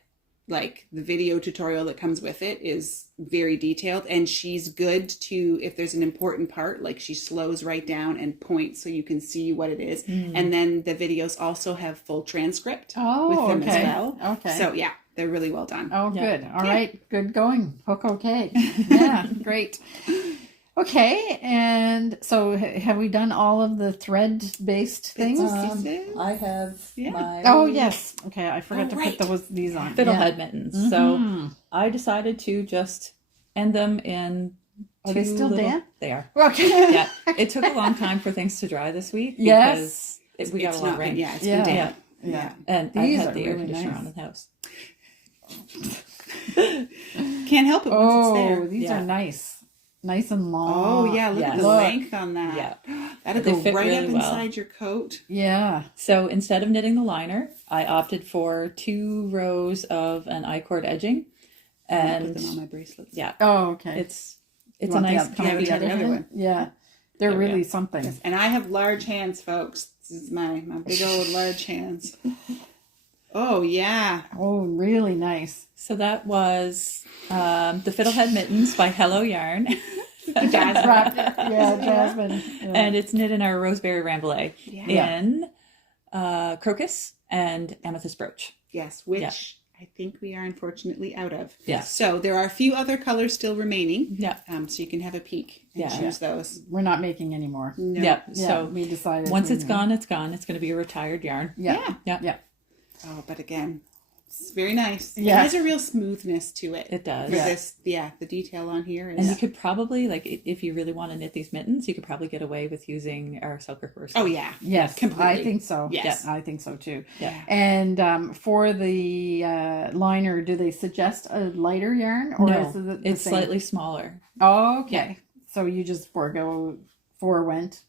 like the video tutorial that comes with it is very detailed, and she's good to, if there's an important part, like she slows right down and points so you can see what it is. And then the videos also have full transcript Oh, with them okay. as well. Okay. So yeah, they're really well done. Oh, Yeah. good. All right. Good going. Hook okay. Yeah, great. Okay, and so have we done all of the thread-based things? I have my... Oh, yes. Okay, I forgot to put these on. Fiddlehead mittens. So I decided to just end them in... Are they still damp? They are. Okay. Yeah. It took a long time for things to dry this week. Yes. Because we got a lot of rain. Yeah, it's been damp. Yeah. And These I had the air really conditioner nice. on in the house. Can't help it once it's there. These are nice. Nice and long. Oh, yeah. Look at the length on that. Yeah. That'll They go fit right really up well. inside your coat. Yeah. So instead of knitting the liner, I opted for 2 rows of an I-cord edging. And And put them on my bracelets. yeah, Oh, okay. it's You a want nice the comfy the other one. Yeah. They're There we really go. something. And I have large hands, folks. This is my big old large hands. Oh, yeah. Oh, really nice. So that was the Fiddlehead Mittens by Hello Yarn. Jasmine. Yeah, Jasmine. Yeah. And it's knit in our Roseberry Rambouillet Yeah. in crocus and amethyst brooch. Yes, which I think we are unfortunately out of. Yeah. So there are a few other colors still remaining. Yeah. So you can have a peek and choose those. We're not making any more. No. Yeah. Yeah, So we decided. once it's gone, it's gone. It's going to be a retired yarn. Yeah. Yeah. Oh, but again, it's very nice. Yeah. It has a real smoothness to it. It does. For Yeah. this, the detail on here is. And you could probably, like, if you really want to knit these mittens, you could probably get away with using our Selkirk worsted. Oh, yeah. Yes, Completely. I think so. Yes. I think so too. Yeah. And for the liner, do they suggest a lighter yarn, or No, is it the it's same? slightly smaller. Oh, okay. So you just forewent.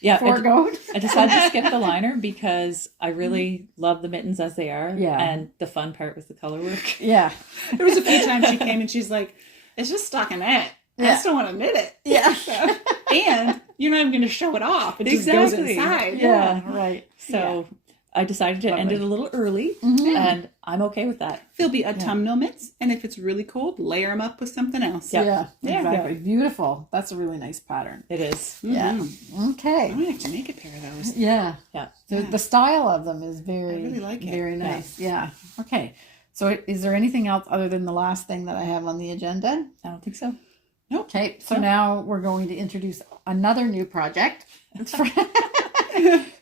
Yeah. Foregoed. I decided to skip the liner because I really love the mittens as they are. Yeah. And the fun part was the color work. Yeah. There was a few times she came and she's like, it's just stockinette. I just don't want to knit it. Yeah. And you're not even going to show it off. It just goes Exactly. inside. Yeah. Right. So I decided to end it a little early, Mm-hmm. and I'm okay with that. There'll be autumnal mitts, and if it's really cold, layer them up with something else. Yeah. Yeah. Exactly. Beautiful. That's a really nice pattern. It is. Yeah. Okay. I might have to make a pair of those. Yeah. Yeah. The style of them is very, I really like it. very nice. Yeah. Okay. So is there anything else other than the last thing that I have on the agenda? I don't think so. Okay. So now we're going to introduce another new project. It's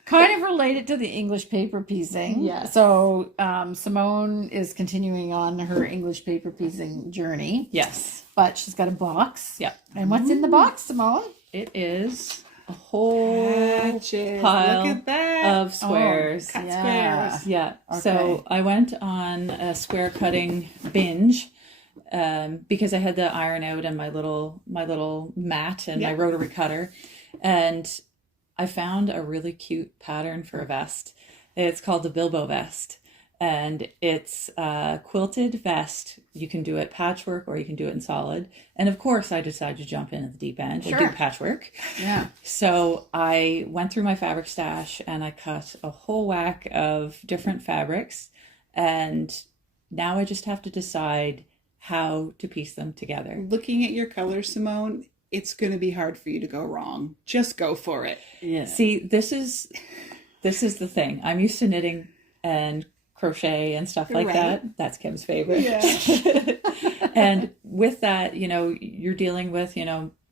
kind of related to the English paper piecing. Yes. So Simone is continuing on her English paper piecing journey, Yes. but she's got a box. Yeah. And what's in the box, Simone? It is a whole Patches. pile Look at that. of squares. Cut Yeah. squares. Yeah. Okay. So I went on a square cutting binge because I had to iron out and my little mat and my rotary cutter, and I found a really cute pattern for a vest. It's called the Bilbo Vest, and it's a quilted vest. You can do it patchwork or you can do it in solid. And of course, I decided to jump in at the deep end and do patchwork. Yeah. So I went through my fabric stash and I cut a whole whack of different fabrics, and now I just have to decide how to piece them together. Looking at your colors, Simone, it's going to be hard for you to go wrong. Just go for it. Yeah. See, this is the thing. I'm used to knitting and crochet and stuff like that. That's Kim's favorite. Yeah. And with that, you're dealing with,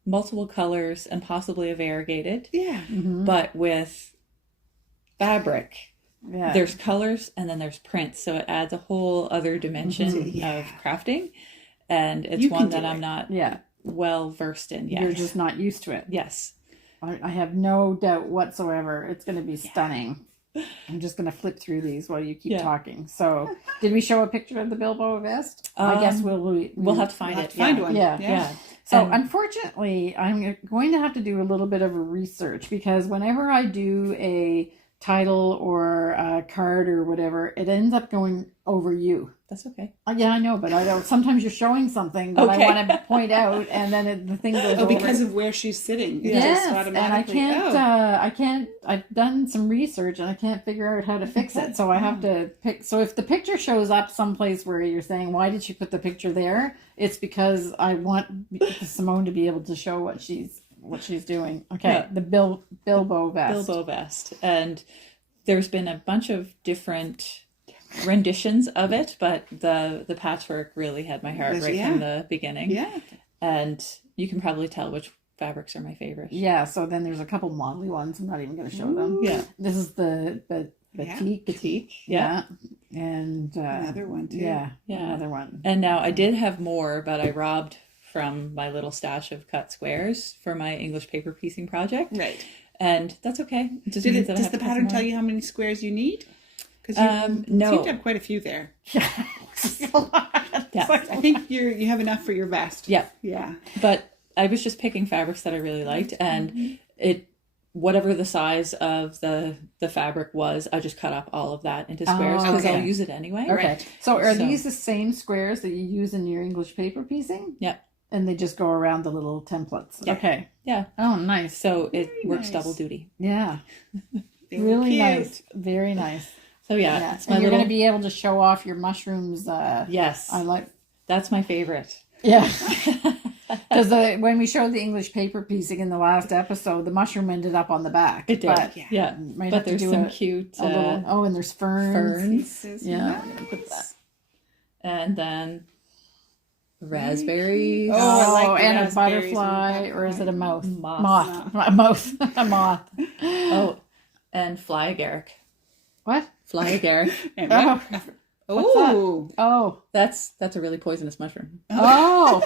multiple colors and possibly a variegated. Yeah. But with fabric, Yeah. there's colors and then there's prints. So it adds a whole other dimension of crafting. And it's one that I'm not well versed in yet. You're just not used to it. Yes. I have no doubt whatsoever it's going to be stunning. I'm just going to flip through these while you keep talking. So, did we show a picture of the Bilbo Vest? I guess we'll have to find it. Find one. Yeah. So, unfortunately, I'm going to have to do a little bit of a research because whenever I do a title or a card or whatever, it ends up going over you. That's okay. Yeah, I know, but I don't. Sometimes you're showing something that I want to point out, and then the thing goes over. Because of where she's sitting. Yes, and I can't. I've done some research, and I can't figure out how to fix it. So I have to pick. So if the picture shows up someplace where you're saying, "Why did she put the picture there?" It's because I want Simone to be able to show what she's doing. Okay, the Bilbo Vest. Bilbo Vest, and there's been a bunch of different renditions of it, but the patchwork really had my heart from the beginning. Yeah. And you can probably tell fabrics are my favorite. Yeah, so then there's a couple modelly ones. I'm not even going to show them. Yeah. This is the Batik. Yeah. And another one too. Yeah. Yeah. Another one. And now I did have more, but I robbed from my little stash of cut squares for my English paper piecing project. Right. And that's okay. It just Does the pattern tell you how many squares you need? Because you no. seem to have quite a few there. Yeah. Yeah. I think you have enough for your vest. Yeah. Yeah. But I was just picking fabrics that I really liked, and whatever the size of the fabric was, I just cut up all of that into squares because I'll use it anyway. Okay. Right. So are these the same squares that you use in your English paper piecing? Yeah. And they just go around the little templates. Yeah. Okay. Yeah. Oh, nice. So it works nice. double duty. Yeah. Very cute. Nice. Very nice. So yeah, it's my and you're little... going to be able to show off your mushrooms. Yes. I like. That's my favorite. Yeah. Because when we showed the English paper piecing in the last episode, the mushroom ended up on the back. It did. But, Yeah. might But have to there's do some a cute little, and there's ferns. Yeah. I'm gonna put that. And then raspberries. Oh, I like the and a raspberries butterfly, and the or is it a moth? Moth. A moth. A moth. Oh, and fly agaric. What? Fly agaric. Oh. Oh. Oh. That's a really poisonous mushroom. Oh.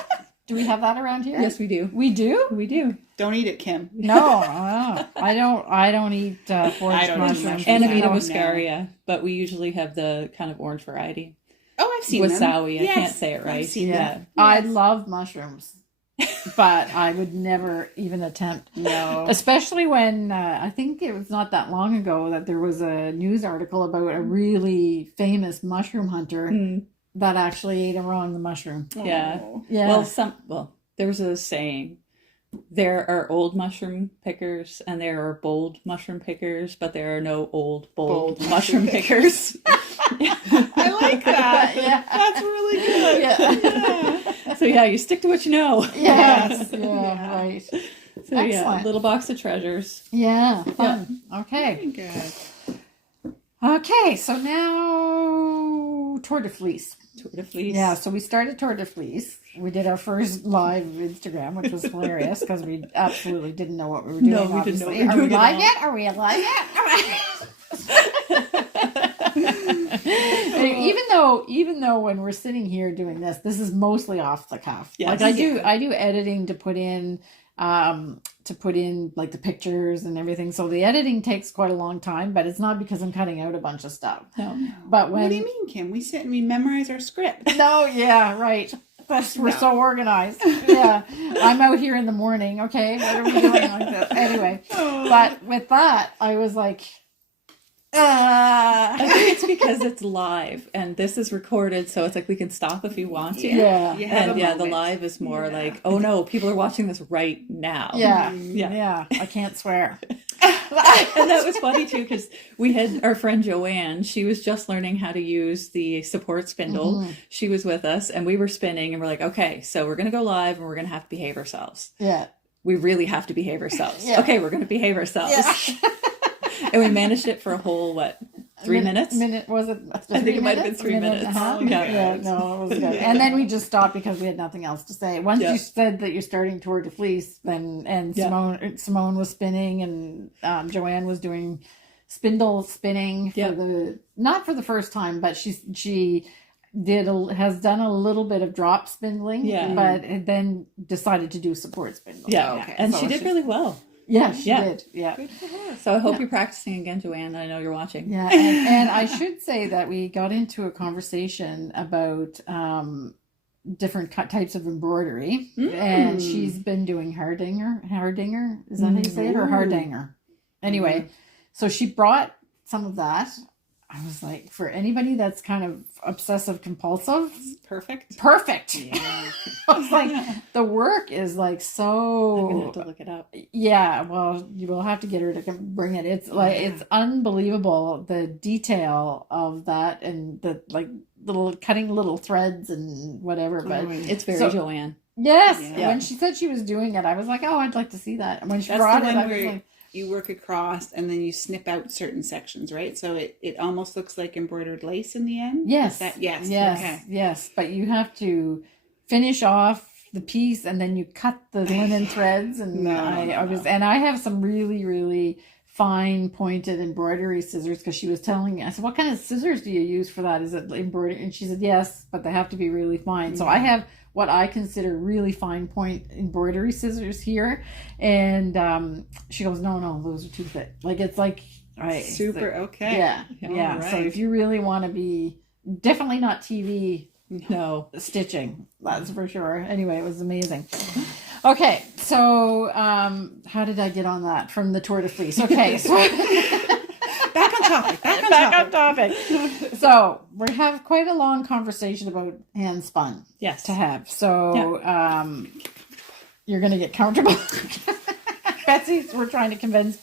Do we have that around here? Yes, we do. We do? We do. Don't eat it, Kim. No, I don't eat foraged don't eat mushrooms. mushrooms. Anemita No. muscaria, but we usually have the kind of orange variety. Oh, I've seen them. Wasawi. Yes, I can't say it right. I've seen Yeah. them. I Yes. love mushrooms, but I would never even attempt. No. Especially when I think it was not that long ago that there was a news article about a really famous mushroom hunter that actually ate around the mushroom. Yeah. Oh. Yeah. Well, there's a saying. There are old mushroom pickers and there are bold mushroom pickers, but there are no old, bold mushroom pickers. I like that. Yeah. That's really good. Yeah. So yeah, you stick to what you know. Yes. Yeah. Right. So Excellent. yeah, little box of treasures. Yeah. Fun. Okay. Very good. Okay. So now Tour de Fleece. Tour de Fleece. Yeah, so we started Tour de Fleece. We did our first live Instagram, which was hilarious because we absolutely didn't know what we were doing. No, we didn't know obviously. what we were doing Are we live at all. yet? Are we alive yet? even though when we're sitting here doing this is mostly off the cuff. Yes. Like I do editing to put in like the pictures and everything. So the editing takes quite a long time, but it's not because I'm cutting out a bunch of stuff. No. But when What do you mean, Kim? We sit and we memorize our script. No, yeah, right. We're so organized. Yeah. I'm out here in the morning, okay? What are we doing like this? Anyway, but with that, I was like, I think it's because it's live and this is recorded, so it's like we can stop if we want to. Yeah. You have And a yeah, the moment. live is more like, oh no, people are watching this right now. Yeah. Yeah. Yeah. I can't swear. And that was funny too, because we had our friend Joanne. She was just learning how to use the support spindle. She was with us and we were spinning and we're like, okay, so we're going to go live and we're going to have to behave ourselves. Yeah. We really have to behave ourselves. Yeah. Okay, we're going to behave ourselves. Yeah. And we managed it for a whole, 3 minutes? Was it? I think it might have been 3 minute minutes. and a half? Oh, Yeah. yeah. No, it was good. And then we just stopped because we had nothing else to say. Once Yeah. you said that you're starting Tour de Fleece, and Simone was spinning and Joanne was doing spindle spinning for not for the first time, but she has done a little bit of drop spindling, but then decided to do support spindle. Yeah. Okay. And So she did really well. Yeah, she did. Yeah. Good for her. So I hope you're practicing again, Joanne. I know you're watching. Yeah, and I should say that we got into a conversation about different types of embroidery, and she's been doing hardinger. Is that how you say it, or hardanger? Anyway, so she brought some of that. I was like, for anybody that's kind of obsessive compulsive, Perfect. Yeah. I was like, the work is like so. I'm gonna have to look it up. Yeah, well, you will have to get her to bring it. It's like it's unbelievable the detail of that and the like little cutting little threads and whatever. But It's very Joanne. yes, Yeah. when she said she was doing it, I was like, oh, I'd like to see that. And when she That's brought the it, one I was where like, you work across and then you snip out certain sections, right? So it almost looks like embroidered lace in the end. yes, Is that, yes. yes, Okay. yes. But you have to finish off the piece and then you cut the linen threads, and I have some really, really fine pointed embroidery scissors, because she was telling me, I said, what kind of scissors do you use for that? Is it embroidery? And she said, yes, but they have to be really fine. So I have what I consider really fine point embroidery scissors here. And she goes, no, those are too thick. Like, it's like, right. Super. Okay. Yeah. Yeah. Right. So if you really want to be, definitely not TV stitching, that's for sure. Anyway, it was amazing. Okay, so how did I get on that from the Tour de Fleece? Okay, so back on topic. So we have quite a long conversation about hand spun. Yes, to have. So you're going to get comfortable. We're trying to convince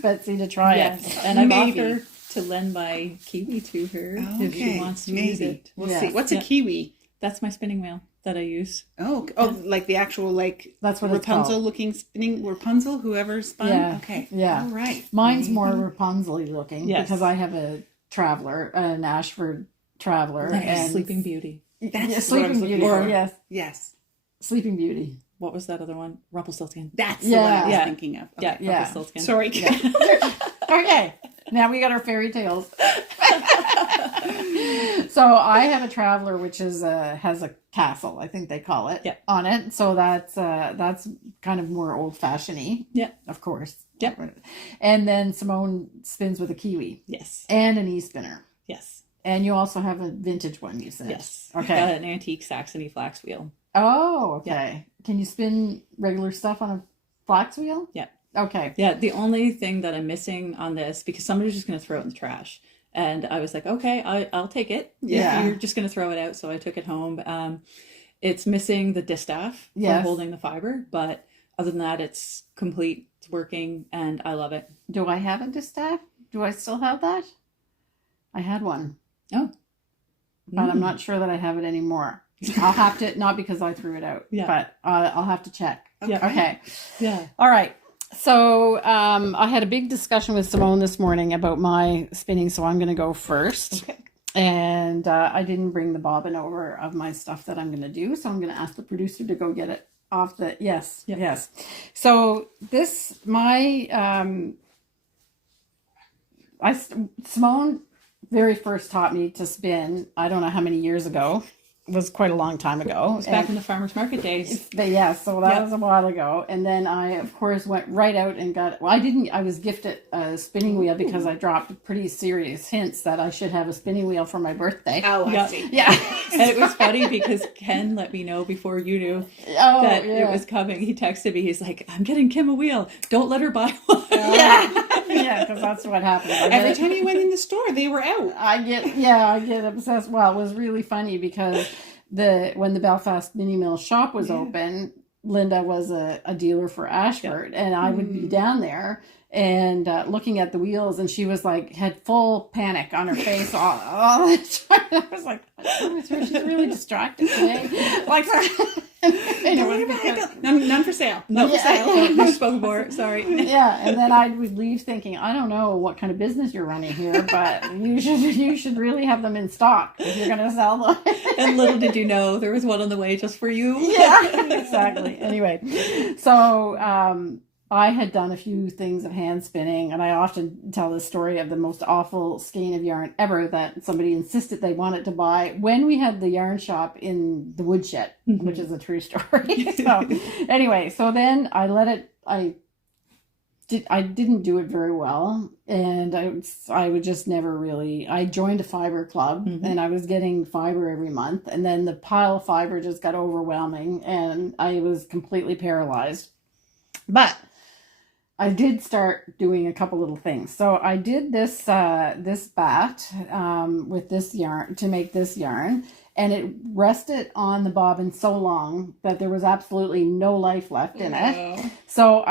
Betsy to try it, and I've offered to lend my kiwi to her if she wants to use it. We'll see. What's a kiwi? That's my spinning wheel that I use. Oh, like the actual, like, that's what Rapunzel looking spinning, Rapunzel, whoever spun? Yeah. Okay. Yeah. All right. Mine's more Rapunzel-y looking because I have a Traveler, an Ashford Traveler. And Sleeping Beauty. That's Sleeping Beauty. Yes. Sleeping Beauty. What was that other one? Rumpelstiltskin. That's the one I was thinking of. Okay. Yeah. Rumpelstiltskin. Sorry. Okay. Now we got our fairy tales. So I have a Traveler, which is has a castle, I think they call it, on it. So that's kind of more old fashioned-y. Yeah. Of course. Yep. And then Simone spins with a kiwi. Yes. And an e-spinner. Yes. And you also have a vintage one, you said. Yes. Okay. An antique Saxony flax wheel. Oh, okay. Yeah. Can you spin regular stuff on a flax wheel? Yeah. Okay. Yeah. The only thing that I'm missing on this, because somebody's just going to throw it in the trash. And I was like, okay, I'll take it. Yeah. If you're just going to throw it out. So I took it home. It's missing the distaff for holding the fiber. But other than that, it's complete. It's working. And I love it. Do I have a distaff? Do I still have that? I had one. Oh. But I'm not sure that I have it anymore. I'll have to, not because I threw it out, but I'll have to check. Okay. Yeah. All right. So I had a big discussion with Simone this morning about my spinning, so I'm going to go first. Okay. And I didn't bring the bobbin over of my stuff that I'm going to do, so I'm going to ask the producer to go get it off the... Yes. So this, Simone very first taught me to spin, I don't know how many years ago. It was quite a long time ago. It was back in the farmers market days. But so that was a while ago. And then I, of course, went right out and got, I was gifted a spinning wheel because I dropped pretty serious hints that I should have a spinning wheel for my birthday. Oh, I see. Yeah. And it was funny because Ken let me know before you knew that it was coming. He texted me. He's like, I'm getting Kim a wheel. Don't let her buy one. Yeah, because that's what happened. Every time you went in the store, they were out. I get obsessed. Well, it was really funny because when the Belfast Mini Mill shop was open, Linda was a dealer for Ashford, and I would be down there and looking at the wheels, and she was like, had full panic on her face all the time. I was like, she's really distracted today. Like, none for sale. No for sale. No spoken for. Sorry. Yeah, and then I would leave thinking, I don't know what kind of business you're running here, but you should really have them in stock if you're going to sell them. And little did you know, there was one on the way just for you. Yeah, exactly. Anyway, so I had done a few things of hand spinning, and I often tell the story of the most awful skein of yarn ever that somebody insisted they wanted to buy when we had the yarn shop in the woodshed, which is a true story. So anyway, so then I let it, I didn't do it very well, and I would just never really, I joined a Fibre club, and I was getting Fibre every month, and then the pile of Fibre just got overwhelming, and I was completely paralyzed. But I did start doing a couple little things. So I did this bat with this yarn to make this yarn, and it rested on the bobbin so long that there was absolutely no life left in it. So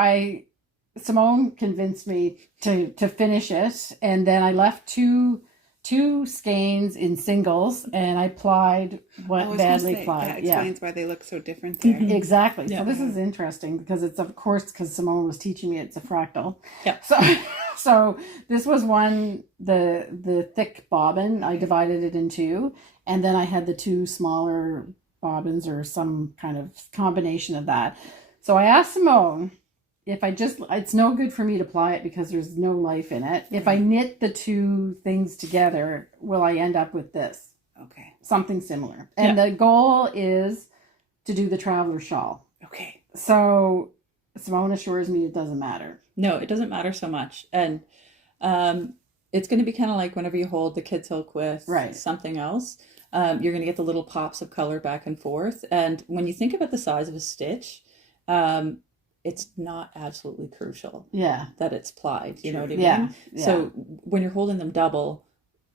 Simone convinced me to finish it, and then I left two skeins in singles, and I plied badly plied. That explains why they look so different there. Exactly. Yeah. So this is interesting because it's, of course, because Simone was teaching me it's a fractal. Yeah. So this was one, the thick bobbin, I divided it in two, and then I had the two smaller bobbins or some kind of combination of that. So I asked Simone if it's no good for me to ply it because there's no life in it. If I knit the two things together, will I end up with this? Okay. Something similar. And the goal is to do the traveler shawl. Okay. So Simone assures me it doesn't matter. No, it doesn't matter so much. And it's going to be kind of like whenever you hold the kid's hook with something else, you're going to get the little pops of color back and forth. And when you think about the size of a stitch, it's not absolutely crucial that it's plied. You know what I mean? Yeah. So when you're holding them double,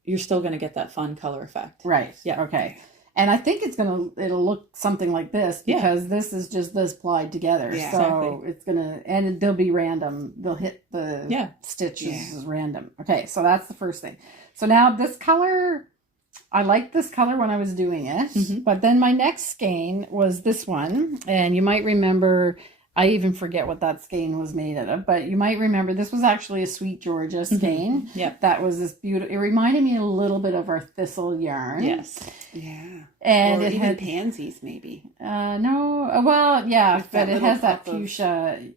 you're still going to get that fun color effect. Right. Yeah. Okay. And I think it'll look something like this because this is just this plied together. Yeah, so it's and they'll be random. They'll hit the stitches as random. Okay. So that's the first thing. So now this color, I liked this color when I was doing it, but then my next skein was this one. And you might remember, I even forget what that skein was made out of, but you might remember this was actually a Sweet Georgia skein. Yep. That was this beautiful, it reminded me a little bit of our thistle yarn. Yes. Yeah. And or it even had pansies maybe. No, well, yeah, but it has that fuchsia.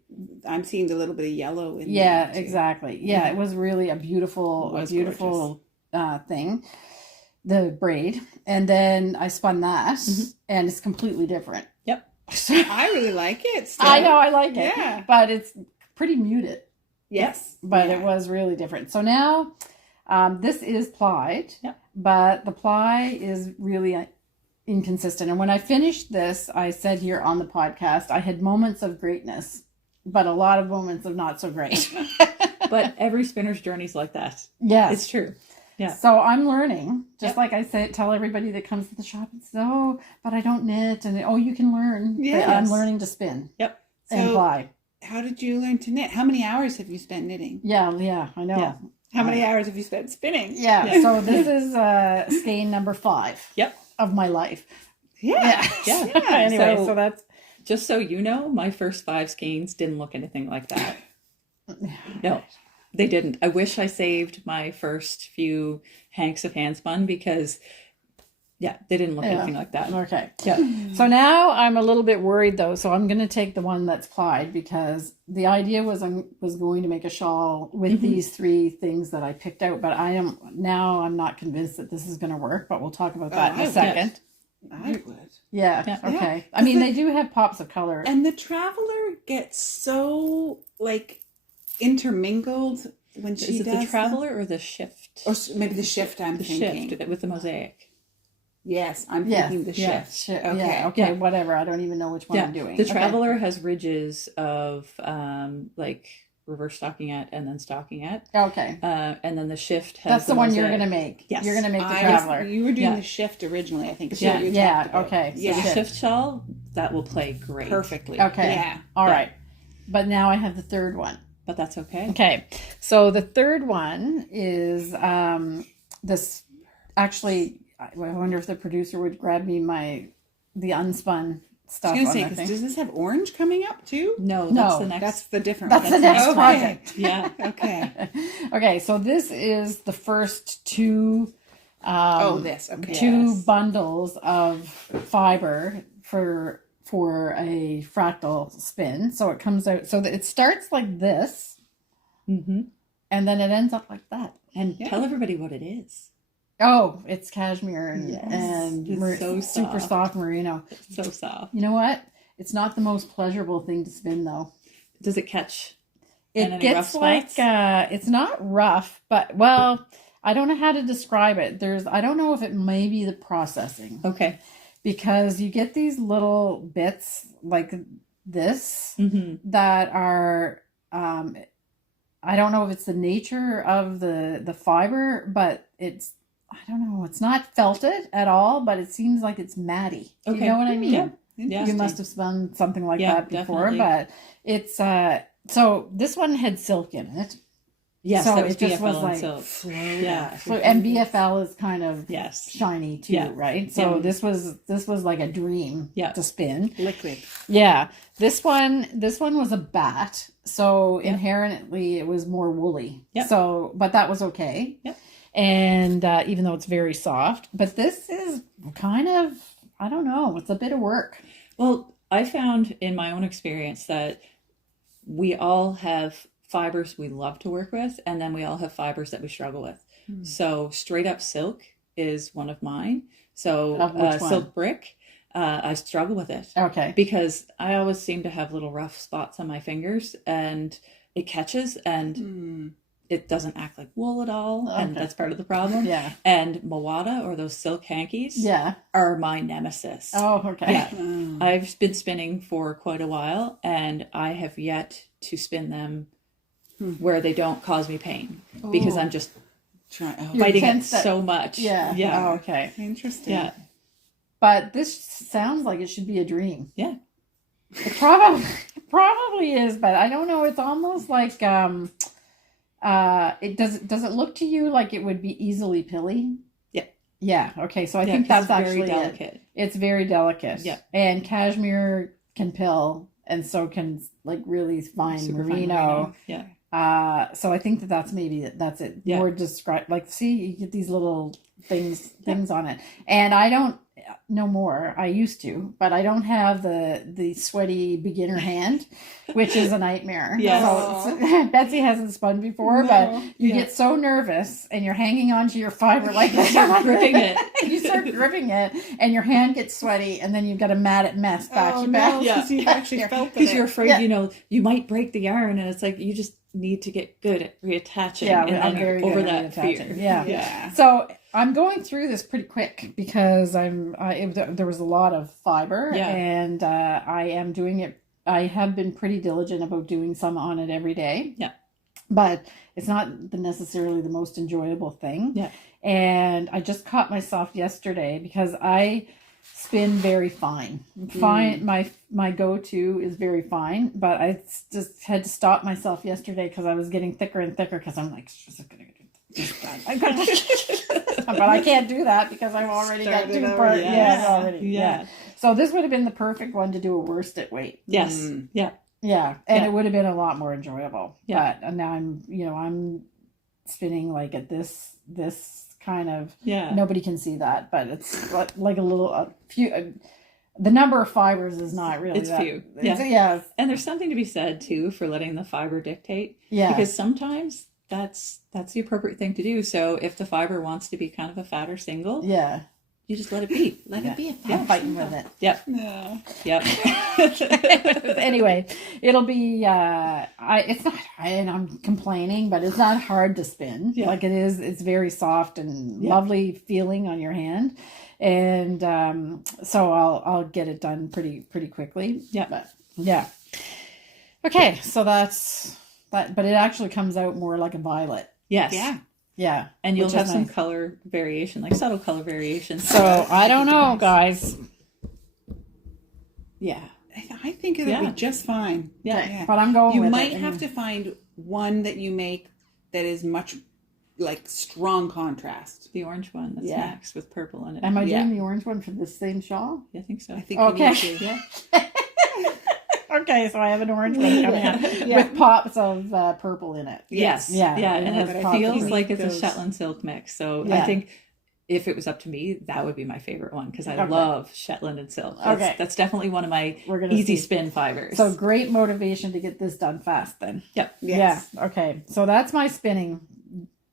I'm seeing a little bit of yellow in there. Too. Exactly. Yeah, it was really a beautiful thing. The braid. And then I spun that and it's completely different. Yep. I really like it still. I know I like it. Yeah. But it's pretty muted. Yes. But it was really different. So now this is plied, but the ply is really inconsistent. And when I finished this, I said here on the podcast, I had moments of greatness, but a lot of moments of not so great. But every spinner's journey is like that. Yes. It's true. Yeah. So I'm learning, just like I say, tell everybody that comes to the shop, but I don't knit. And you can learn. Yes. I'm learning to spin. Yep. And ply. How did you learn to knit? How many hours have you spent knitting? Yeah, I know. Yeah. How many hours have you spent spinning? Yeah. So this is skein number 5. Yep. Of my life. Yeah. Anyway, so that's just so you know, my first 5 skeins didn't look anything like that. No, they didn't. I wish I saved my first few hanks of handspun because they didn't look anything like that. Okay. Yeah. So now I'm a little bit worried though. So I'm going to take the one that's plied because the idea was I was going to make a shawl with these 3 things that I picked out, but I'm not convinced that this is going to work, but we'll talk about that in a second. I would. Yeah. Okay. I mean, they do have pops of color. And the Traveler gets so intermingled when she does. Is it the Traveler or the Shift? Or maybe the Shift. The Shift with the mosaic. Yes, I'm thinking the Shift. Okay. Okay. Whatever. I don't even know which one I'm doing. The Traveler has ridges of reverse stockinette and then stockinette. Okay. And then the Shift has that's the one you're going to make. Yes. You're going to make the Traveler. You were doing the Shift originally, I think. Yeah. Okay. So the Shift shawl, that will play great. Perfectly. Okay. Yeah. All right. But now I have the third one. But that's okay. Okay. So the third one is this. Actually, I wonder if the producer would grab me the unspun stuff. I was going to say, does this have orange coming up too? No, that's the next. That's the different. That's the next project. Yeah. Okay. Okay. So this is the first 2. This. Okay. 2 bundles of fiber for a fractal spin. So it comes out. So that it starts like this, and then it ends up like that. And tell everybody what it is. Oh, it's cashmere and it's so super soft merino. It's so soft. You know what? It's not the most pleasurable thing to spin though. Does it catch? It gets it's not rough, but I don't know how to describe it. I don't know if it may be the processing. Okay. Because you get these little bits like this that are I don't know if it's the nature of the fiber, but I don't know. It's not felted at all, but it seems like it's matty. Okay. You know what I mean? Yeah. You must have spun something like that before, definitely. But it's so this one had silk in it. Yes, so that was it just BFL was and like silk. Yeah. So, and BFL is kind of shiny too, right? So this was like a dream to spin. Liquid. Yeah. This one was a bat, so inherently it was more woolly. Yep. So, but that was okay. Yep. And even though it's very soft, but this is kind of I don't know. It's a bit of work. Well, I found in my own experience that we all have fibers we love to work with, and then we all have fibers that we struggle with. So straight up silk is one of mine. So silk brick, I struggle with it. Okay. Because I always seem to have little rough spots on my fingers, and it catches, and it doesn't act like wool at all, and that's part of the problem. Yeah. And Mawada, or those silk hankies, are my nemesis. Oh, okay. Yeah. I've been spinning for quite a while, and I have yet to spin them where they don't cause me pain, because I'm just fighting it so much. Yeah. Yeah. Oh, okay. Interesting. Yeah. But this sounds like it should be a dream. Yeah. It probably is, but I don't know. It's almost like does it look to you like it would be easily pilly? Yeah. Yeah. Okay. So I think that's actually very delicate. It's very delicate. Yeah. And cashmere can pill, and so can like really fine merino. Yeah. So I think that's it. Yeah. More describe, like, see, you get these little things on it, and I don't no more. I used to, but I don't have the sweaty beginner hand, which is a nightmare. Yes. So Betsy hasn't spun before, but you get so nervous and you're hanging onto your fiber like this. You start gripping it. You start gripping it, and your hand gets sweaty, and then you've got a mess back to back. Yeah, you actually felt because you're afraid, you might break the yarn, and it's like you just need to get good at reattaching. Yeah, and I'm then very over good at that fear. reattaching. Yeah. So I'm going through this pretty quick because there was a lot of fiber, and I am doing it. I have been pretty diligent about doing some on it every day. Yeah. But it's not necessarily the most enjoyable thing. Yeah. And I just caught myself yesterday because I spin very fine. Fine. My go-to is very fine, but I just had to stop myself yesterday because I was getting thicker and thicker because I'm like, but I can't do that because I've already got two parts. Yeah. So this would have been the perfect one to do a worsted weight. Yes. Yeah. Yeah, and it would have been a lot more enjoyable. Yeah. But now I'm spinning like at this kind of, nobody can see that, but it's like a few, the number of fibers is not really it's few. And there's something to be said too for letting the fiber dictate. Yeah. Because sometimes that's the appropriate thing to do. So if the fiber wants to be kind of a fatter single, you just let it be. Let it be a fatter fighting with it. Yep. Yeah. Yep. Anyway, it'll be it's not, and I'm complaining, but it's not hard to spin. Yeah. Like it is, it's very soft and lovely feeling on your hand. And so I'll get it done pretty quickly. Yeah. But yeah. Okay, so that's that, but it actually comes out more like a violet. Yes. Yeah. Yeah. And you'll have some color variation, like subtle color variation. So I don't know, guys. Yeah. I think it'll be just fine. Yeah. But I'm going you with might it. have to find one that you make that is much like strong contrast. The orange one that's next with purple in it. Am I doing the orange one for the same shawl? Yeah, I think so. I think you need to. Yeah. Okay, so I have an orange one coming up with pops of purple in it. Yes. Yeah. And it feels like it's a Shetland silk mix. So I think if it was up to me, that would be my favorite one because I love Shetland and silk. That's definitely one of my easy spin fibers. So great motivation to get this done fast then. Yep. Yes. Yeah. Okay. So that's my spinning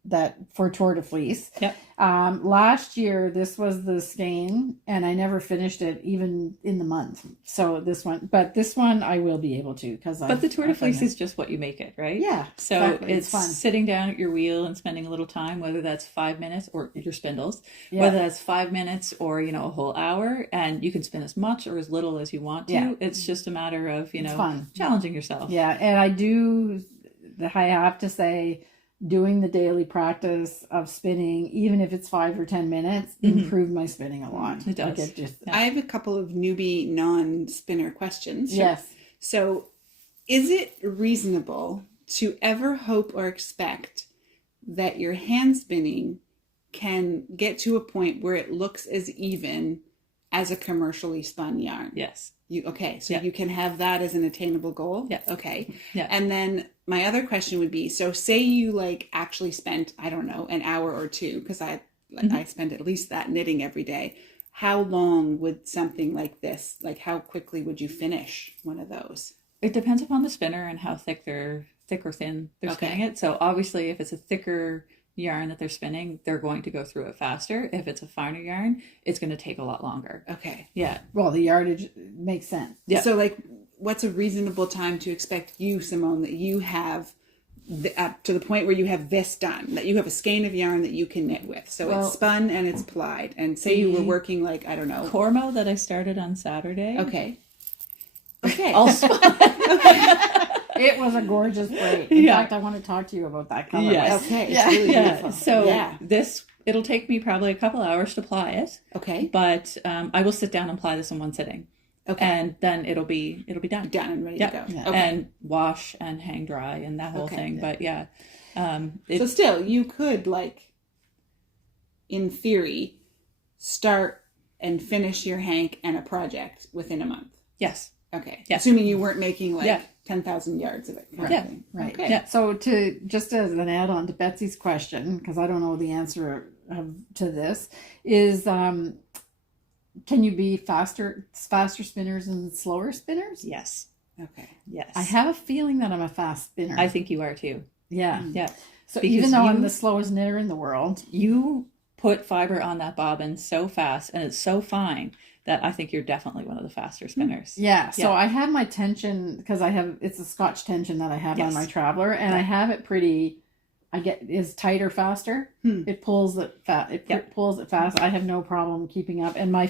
that for Tour de Fleece. Yep. Last year this was the skein and I never finished it even in the month. So this one I will be able to But the Tour de Fleece is just what you make it, right? Yeah. So exactly. it's fun. Sitting down at your wheel and spending a little time, whether that's 5 minutes or your spindles, whether that's 5 minutes or a whole hour, and you can spin as much or as little as you want to. Yeah. It's just a matter of challenging yourself. Yeah, and I have to say, doing the daily practice of spinning, even if it's 5 or 10 minutes, improved my spinning a lot. It does. Like I have a couple of newbie non-spinner questions. Yes. So is it reasonable to ever hope or expect that your hand spinning can get to a point where it looks as even as a commercially spun yarn? Yes. You can have that as an attainable goal? Yeah. Okay. Yeah. And then my other question would be, so say you actually spent, I don't know, an hour or two, because I spend at least that knitting every day. how long would something like this, like how quickly would you finish one of those? It depends upon the spinner and how thick or thin they're spinning it. So obviously if it's a thicker yarn that they're spinning, they're going to go through it faster. If it's a finer yarn, it's going to take a lot longer. Okay. Yeah. Well, the yardage makes sense. Yeah. So like, what's a reasonable time to expect you, Simone, that you have up to the point where you have this done, that you have a skein of yarn that you can knit with? So it's spun and it's plied. And say you were working like, I don't know. Cormo that I started on Saturday. Okay. All spun. It was a gorgeous braid. In fact, I want to talk to you about that color. Yes. Okay. It's really beautiful. So this, it'll take me probably a couple hours to ply it. Okay. But I will sit down and ply this in one sitting. Okay. And then it'll be done. Done and ready to go. Yeah. Okay. And wash and hang dry and that whole thing. But so still, you could, like, in theory, start and finish your hank and a project within a month. Yes. Okay. Yeah. Assuming you weren't making like 10,000 yards of it. Kind of thing. Right. Okay. Yeah. So to just as an add-on to Betsy's question, because I don't know the answer to this, is can you be faster spinners and slower spinners? Yes. Okay. Yes. I have a feeling that I'm a fast spinner. I think you are too. Yeah. Yeah. So Because even though I'm the slowest knitter in the world, you put fiber on that bobbin so fast and it's so fine that I think you're definitely one of the faster spinners. Yeah. So I have my tension because it's a Scotch tension that I have on my Traveler, and I have it pretty. Is tighter faster. It pulls it fast. It pulls it fast. I have no problem keeping up, and my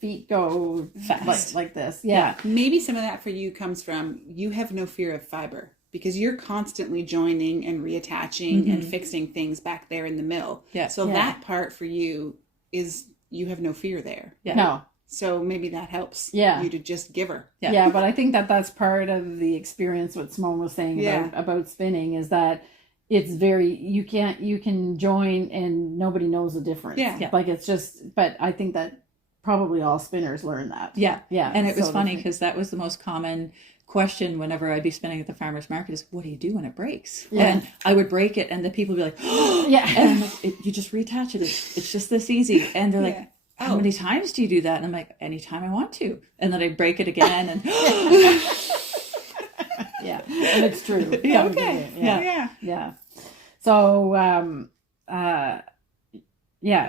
feet go fast like this. Yeah. Maybe some of that for you comes from you have no fear of fiber because you're constantly joining and reattaching and fixing things back there in the mill. Yeah. So that part for you is you have no fear there. Yeah. No. So maybe that helps you to just give her. Yeah. But I think that's part of the experience. What Simone was saying about spinning is that it's you can join and nobody knows the difference. Yeah. Like it's just, but I think that probably all spinners learn that. Yeah. Yeah. And it was funny because that was the most common question whenever I'd be spinning at the farmer's market is, what do you do when it breaks? Yeah. And I would break it and the people would be like, oh, yeah. And I'm like, you just reattach it. It's just this easy. And they're like, how many times do you do that? And I'm like, anytime I want to. And then I break it again and yeah, and it's true. Yeah. Okay. Yeah. So,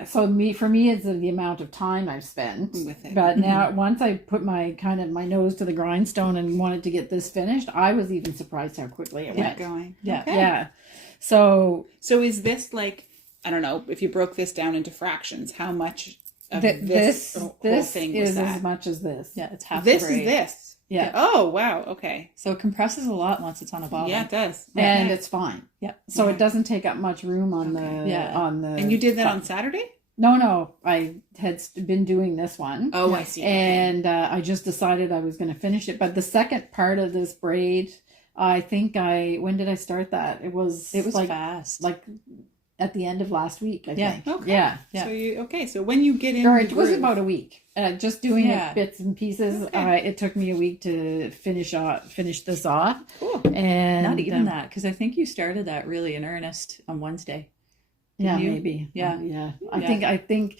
So for me, it's the amount of time I've spent with it. But now, once I put my nose to the grindstone and wanted to get this finished, I was even surprised how quickly it went. Going. Yeah. Okay. Yeah. So is this like, I don't know, if you broke this down into fractions, how much of this whole thing was is that? as much as this. yeah, it's half This the is braid. this. Yeah. Oh, wow. Okay. So it compresses a lot once it's on a bobbin. Yeah, it does. And Okay. it's fine. Yeah. So it doesn't take up much room on Yeah. the. And you did that on Saturday? No. I had been doing this one. Oh, I see. And I just decided I was going to finish it. But the second part of this braid, I think when did I start that? It was like, fast. like at the end of last week, I think. Okay. Yeah. So when you get in, Or it was about a week. Just doing it bits and pieces. Okay. It took me a week to finish this off. Cool. And Not even that, because I think you started that really in earnest on Wednesday. Yeah, you? maybe. Yeah. Yeah. I think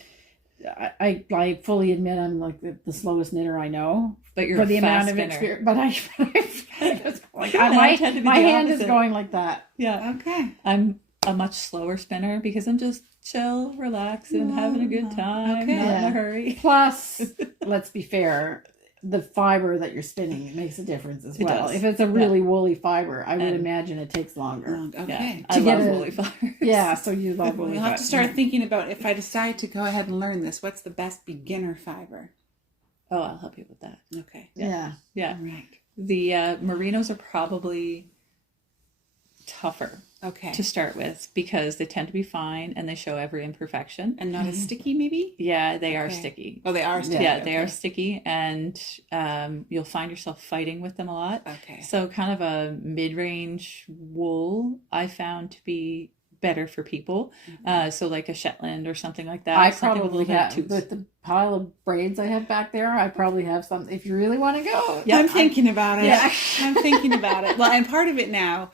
I fully admit I'm like the slowest knitter I know. But you're for a the fast amount of spinner. experience. But I was like, I tend to be my the hand is opposite. going like that. Yeah. Okay. I'm a much slower spinner because I'm just chill, relaxing, having a good time, Okay. not in Yeah. a hurry. Plus, let's be fair, the fiber that you're spinning makes a difference as It well. does. If it's a really woolly fiber, I would And- imagine it takes longer. Okay. I get love a- woolly fibers. Yeah, so you love Well, woolly you'll have fiber. to start thinking about, if I decide to go ahead and learn this, what's the best beginner fiber? Oh, I'll help you with that. Okay. Yeah. Yeah. Right. The merinos are probably tougher Okay. to start with because they tend to be fine and they show every imperfection. And not as sticky, maybe? Yeah, they are Okay. sticky. Oh, they are sticky. Yeah, they are Okay. sticky, and you'll find yourself fighting with them a lot. Okay. So kind of a mid-range wool I found to be better for people. So like a Shetland or something like that. I something with a probably little bit of have, tooth. with the pile of braids I have back there, I probably have some, if you really want to go. Yeah, I'm thinking about it. Yeah. I'm thinking about it. Well, and part of it now,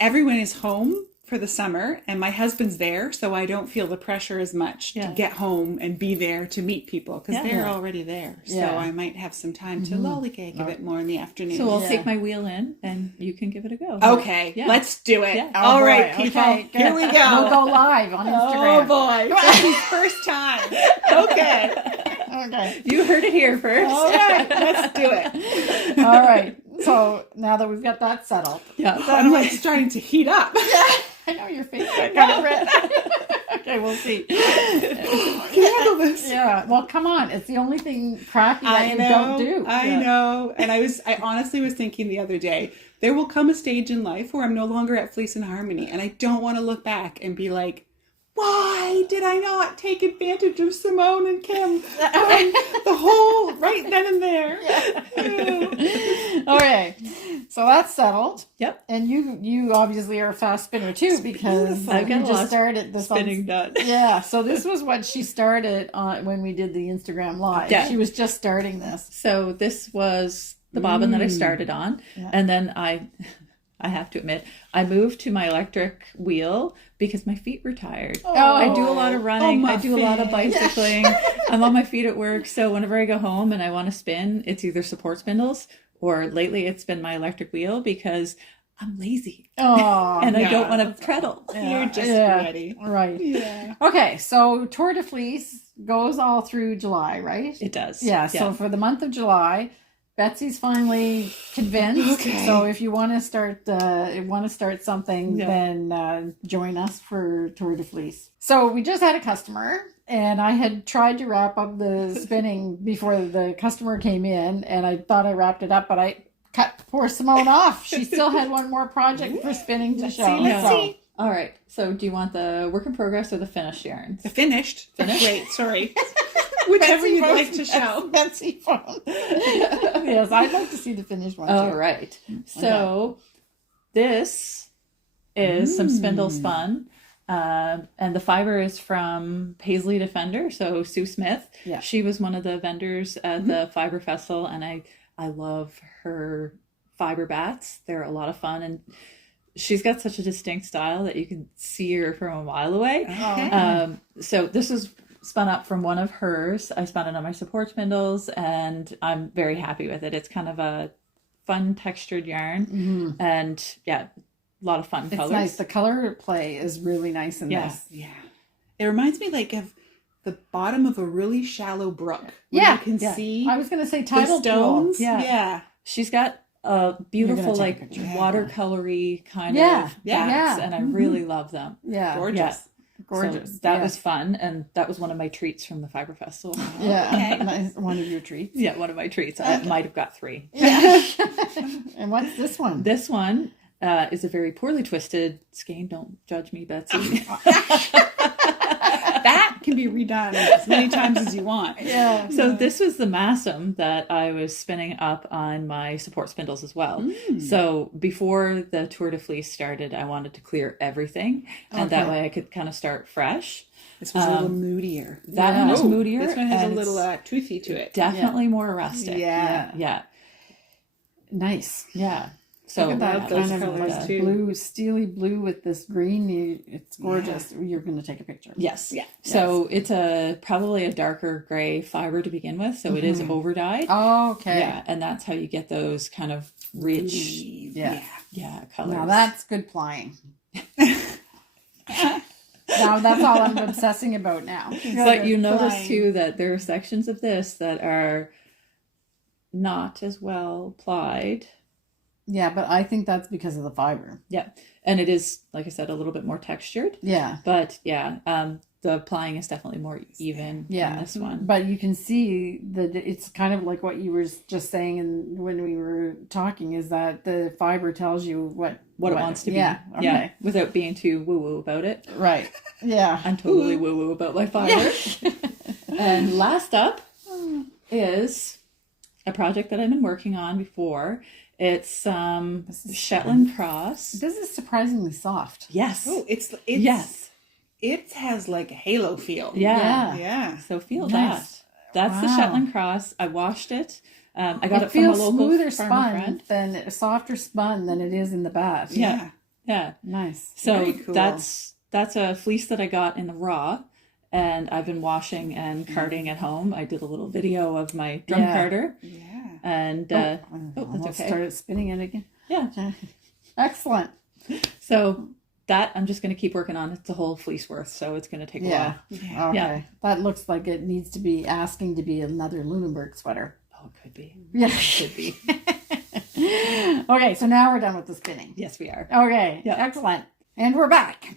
everyone is home for the summer, and my husband's there, so I don't feel the pressure as much to get home and be there to meet people, because they're already there. So I might have some time to lollygag a bit more in the afternoon. So I'll take my wheel in, and you can give it a go. Okay, let's do it. Yeah. All right, people, here we go. We'll go live on Instagram. Oh boy, Betsy's first time. Okay. You heard it here first. All right, let's do it. All right. So now that we've got that settled. Yeah. I'm like starting to heat up. I know your face got kind of red. Okay, we'll see. Handle this. Yeah. Well, come on. It's the only thing crappy that you don't do. I know. And I honestly was thinking the other day, there will come a stage in life where I'm no longer at Fleece and Harmony, and I don't want to look back and be like, why did I not take advantage of Simone and Kim? The whole right then and there. Okay. So that's settled. Yep. And you obviously are a fast spinner too, because I've got you just started this spinning done. Yeah. So this was what she started on when we did the Instagram live. Yeah. She was just starting this. So this was the bobbin that I started on. Yeah. And then I have to admit, I moved to my electric wheel because my feet were tired. Oh, I do a lot of running. I do a lot of bicycling. I'm on my feet at work. So whenever I go home and I want to spin, it's either support spindles, or lately it's been my electric wheel because I'm lazy. Oh, and I don't want to pedal. Yeah. You're just ready. Right. Yeah. Okay. So Tour de Fleece goes all through July, right? It does. Yeah. So for the month of July, Betsy's finally convinced. Okay. So if you want to start something, then join us for Tour de Fleece. So we just had a customer, and I had tried to wrap up the spinning before the customer came in, and I thought I wrapped it up, but I cut poor Simone off. She still had one more project for spinning to show. Let's see. All right. So do you want the work in progress or the finished yarns? The finished. Wait, sorry. Whichever you'd like to show. Betsy phone. Yes, I'd like to see the finished one too. All right. So this is some spindle spun. And the fiber is from Paisley Defender. So Sue Smith. Yeah. She was one of the vendors at the Fibre Festival, and I love her fiber bats. They're a lot of fun, and she's got such a distinct style that you can see her from a mile away. Okay. So this is spun up from one of hers. I spun it on my support spindles, and I'm very happy with it. It's kind of a fun textured yarn, and a lot of fun colors. It's nice. The color play is really nice in this. Yeah. It reminds me like of the bottom of a really shallow brook. Yeah. You can see. I was going to say tidal stones. Yeah. She's got a beautiful like watercolory kind of bats, and I really love them. Yeah. Gorgeous. Yeah. Gorgeous. So that was fun, and that was one of my treats from the Fibre Festival. Yeah, nice. One of your treats. Yeah, one of my treats. I might have got 3. Yeah. And what's this one? This one is a very poorly twisted skein. Don't judge me, Betsy. That can be redone as many times as you want. Yeah. So this was the massum that I was spinning up on my support spindles as well. So before the Tour de Fleece started, I wanted to clear everything, and that way I could kind of start fresh. This was a little moodier. That one is moodier. This one has a little toothy to it. Definitely more rustic. Yeah. Nice. Yeah. So look at that those kind colors of too. blue, steely blue with this green. It's gorgeous. Yeah. You're going to take a picture. Yes. Yeah. So it's probably a darker gray fiber to begin with. So it is over dyed. Oh, okay. Yeah, and that's how you get those kind of rich, colors. Now that's good plying. Now that's all I'm obsessing about now. But you notice too that there are sections of this that are not as well plied. Yeah, but I think that's because of the fiber. Yeah. And it is, like I said, a little bit more textured. Yeah. But the plying is definitely more even in this one. But you can see that it's kind of like what you were just saying when we were talking, is that the fiber tells you what it wants to be. Yeah. Okay. Yeah. Without being too woo-woo about it. Right. Yeah. I'm totally woo-woo about my fiber. Yeah. And last up is a project that I've been working on before. It's Shetland Cross. This is surprisingly soft. Yes. Oh, it's yes. It has like a halo feel. Yeah. So feel that. That's the Shetland Cross. I washed it. I got it from a local smoother farmer friend. softer spun than it is in the bat. Yeah. Yeah. Nice. So Very cool. that's a fleece that I got in the raw, and I've been washing and carding at home. I did a little video of my drum carder. Yeah. And that's okay. Started spinning it again. Yeah. Excellent. So that I'm just going to keep working on. It's a whole fleece worth, so it's going to take a while. Yeah. Okay. Yeah. That looks like it needs to be asking to be another Lunenburg sweater. Oh, it could be. Yeah. It could be. Okay, so now we're done with the spinning. Yes, we are. Okay. Yeah. Excellent. And we're back.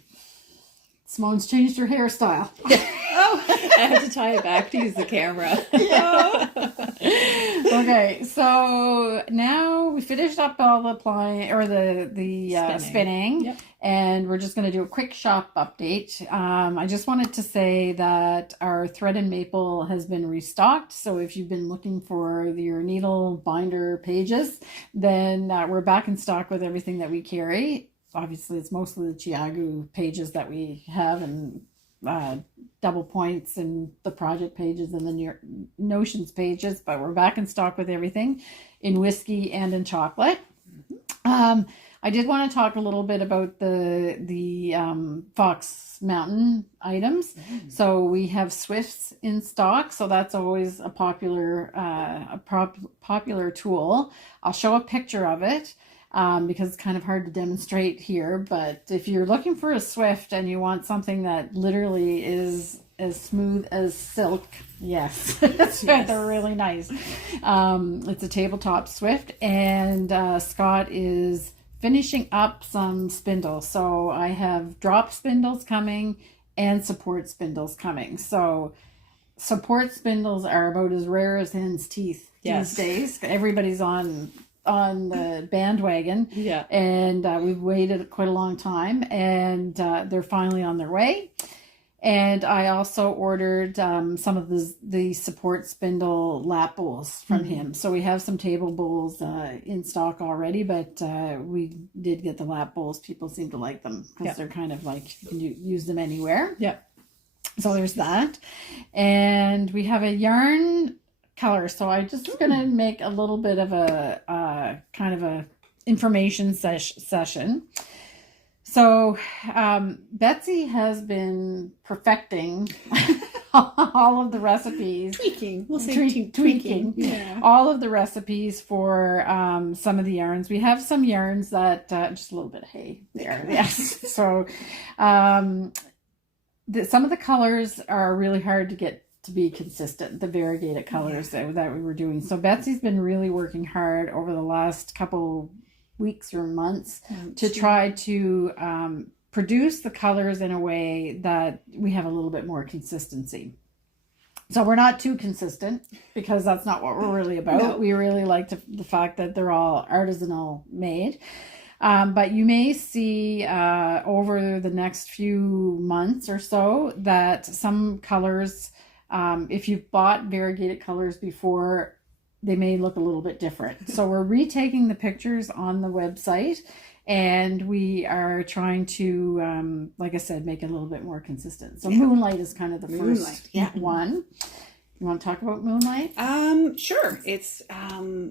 Simone's changed her hairstyle. Oh, I had to tie it back to use the camera. Okay, so now we finished up all the applying or the spinning. Yep. And we're just going to do a quick shop update. I just wanted to say that our thread and maple has been restocked. So if you've been looking for your needle binder pages, then we're back in stock with everything that we carry. Obviously, it's mostly the Chiagu pages that we have, and double points and the project pages and the notions pages, but we're back in stock with everything in whiskey and in chocolate. I did want to talk a little bit about the Fox Mountain items. So we have Swifts in stock, so that's always a popular popular tool. I'll show a picture of it. Because it's kind of hard to demonstrate here, but if you're looking for a Swift and you want something that literally is as smooth as silk, yes, they're really nice. It's a tabletop Swift, and Scott is finishing up some spindles. So I have drop spindles coming and support spindles coming. So support spindles are about as rare as hen's teeth these days. Everybody's on the bandwagon, and we've waited quite a long time, and they're finally on their way. And I also ordered some of the support spindle lap bowls from him. So we have some table bowls in stock already, but we did get the lap bowls. People seem to like them because they're kind of like you can use them anywhere. So there's that, and we have a yarn color. So I'm just going to make a little bit of a kind of a information session. So Betsy has been perfecting all of the recipes. Tweaking. We'll say tweaking. Yeah. All of the recipes for some of the yarns. We have some yarns that, just a little bit of hay there. Yes. So some of the colors are really hard to get to be consistent, the variegated colors that we were doing. So Betsy's been really working hard over the last couple weeks or months to try to produce the colors in a way that we have a little bit more consistency. So we're not too consistent because that's not what we're really about. No. We really like the fact that they're all artisanal made. But you may see over the next few months or so that some colors, if you've bought variegated colors before, they may look a little bit different. So we're retaking the pictures on the website, and we are trying to, like I said, make it a little bit more consistent. So Moonlight is kind of the first one. You want to talk about Moonlight? Sure. It's a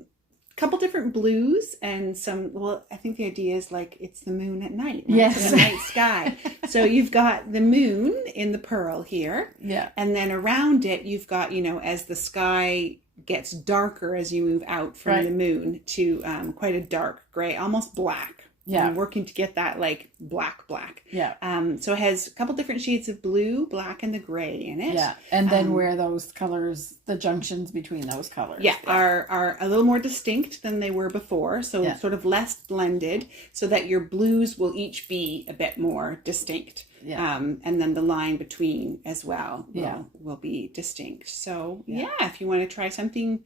couple different blues and some, I think the idea is like it's the moon at night. Right? Yes. So the night sky. So you've got the moon in the pearl here. Yeah. And then around it, you've got, as the sky gets darker as you move out from the moon to quite a dark gray, almost black. Yeah. I'm working to get that like black. Yeah. So it has a couple different shades of blue, black, and the gray in it. Yeah. And then where those colors, the junctions between those colors. Yeah, are a little more distinct than they were before. So sort of less blended so that your blues will each be a bit more distinct. Yeah. And then the line between as well will be distinct. So if you want to try something,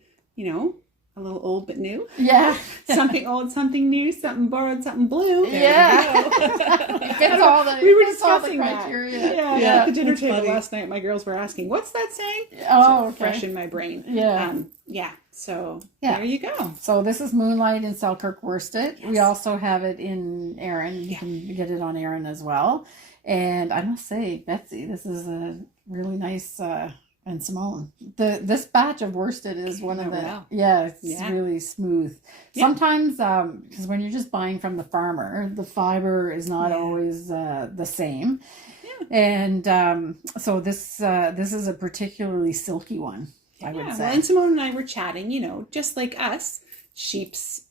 a little old but new. Yeah. Something old, something new, something borrowed, something blue. We were discussing that. Yeah. At the dinner table last night, my girls were asking, what's that saying? Fresh in my brain. Yeah. So there you go. So this is Moonlight in Selkirk Worsted. Yes. We also have it in Erin. You can get it on Erin as well. And I must say, Betsy, this is a really nice, a and Simone. This batch of worsted is one of the well. it's really smooth. Sometimes because when you're just buying from the farmer, the fiber is not always the same. And so this is a particularly silky one, I would say. Well, and Simone and I were chatting, you know, just like us, sheep's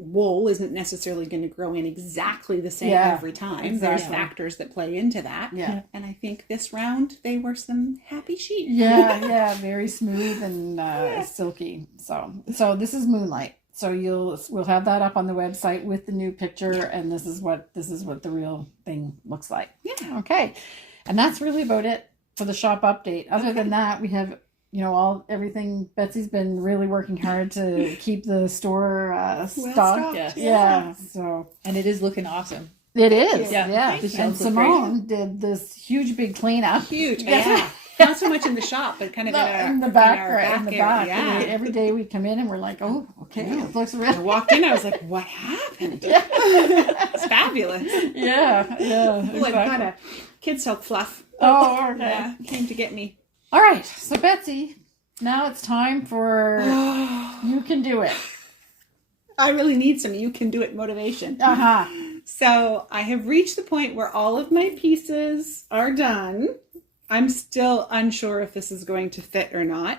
wool isn't necessarily going to grow in exactly the same every time. Exactly. There's factors that play into that. Yeah. And I think this round they were some happy sheep. Yeah, very smooth and silky. So this is Moonlight. So we'll have that up on the website with the new picture, and this is what the real thing looks like. Yeah. Okay. And that's really about it for the shop update. Other than that, we have everything. Betsy's been really working hard to keep the store stocked. Yeah. So, and it is looking awesome. It is. Yeah. And Simone did this huge big cleanup. Huge. Yeah. Not so much in the shop, but kind of in the back. Yeah. Every day we come in and we're like, oh, okay, it looks real. I walked in, I was like, what happened? It's fabulous. Yeah. Exactly. I've got a kid silk fluff. Oh, okay. Yeah, came to get me. All right. So, Betsy, now it's time for You Can Do It. I really need some You Can Do It motivation. So, I have reached the point where all of my pieces are done. I'm still unsure if this is going to fit or not.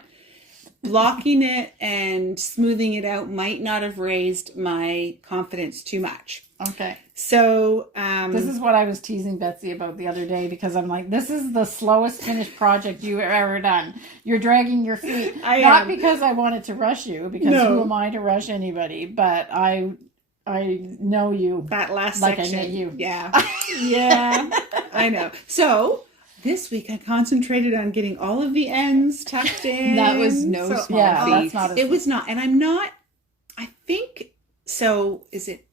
Blocking it and smoothing it out might not have raised my confidence too much. Okay. So, this is what I was teasing Betsy about the other day, because I'm like, this is the slowest finished project you've ever done. You're dragging your feet. Not because I wanted to rush you, because who am I to rush anybody? But I know you. That last like section. I know you. Yeah. Yeah. I know. So, this week I concentrated on getting all of the ends tucked in. That was no small feat. It was not. And I'm not, I think, so is it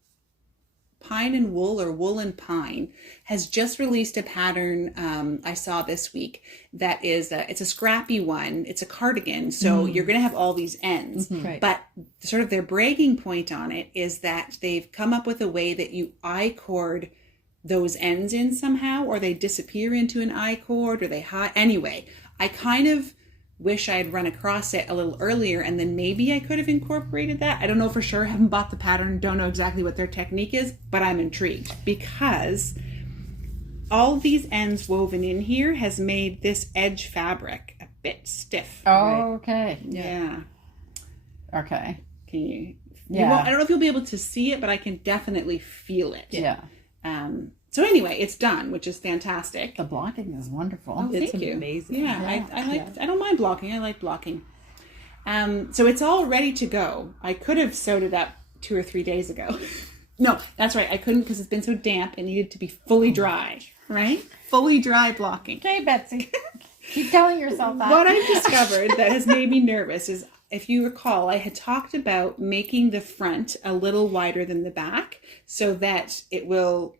Pine and Wool or Wool and Pine has just released a pattern I saw this week that is, it's a scrappy one. It's a cardigan. So you're going to have all these ends. Right. But sort of their bragging point on it is that they've come up with a way that you I-cord those ends in somehow, or they disappear into an I-cord, or they hide. Anyway, I kind of wish I had run across it a little earlier, and then maybe I could have incorporated that. I don't know for sure. I haven't bought the pattern. Don't know exactly what their technique is, but I'm intrigued because all these ends woven in here has made this edge fabric a bit stiff. Oh, right? Okay. Yeah. Okay. Can you? Yeah. I don't know if you'll be able to see it, but I can definitely feel it. Yeah. So anyway, it's done, which is fantastic. The blocking is wonderful. Oh, it's thank you. Amazing. Yeah, I don't mind blocking. I like blocking. So it's all ready to go. I could have sewed it up 2 or 3 days ago. No, that's right. I couldn't because it's been so damp. It needed to be fully dry, right? Fully dry blocking. Okay, Betsy. Keep telling yourself that. What I've discovered that has made me nervous is, if you recall, I had talked about making the front a little wider than the back so that it will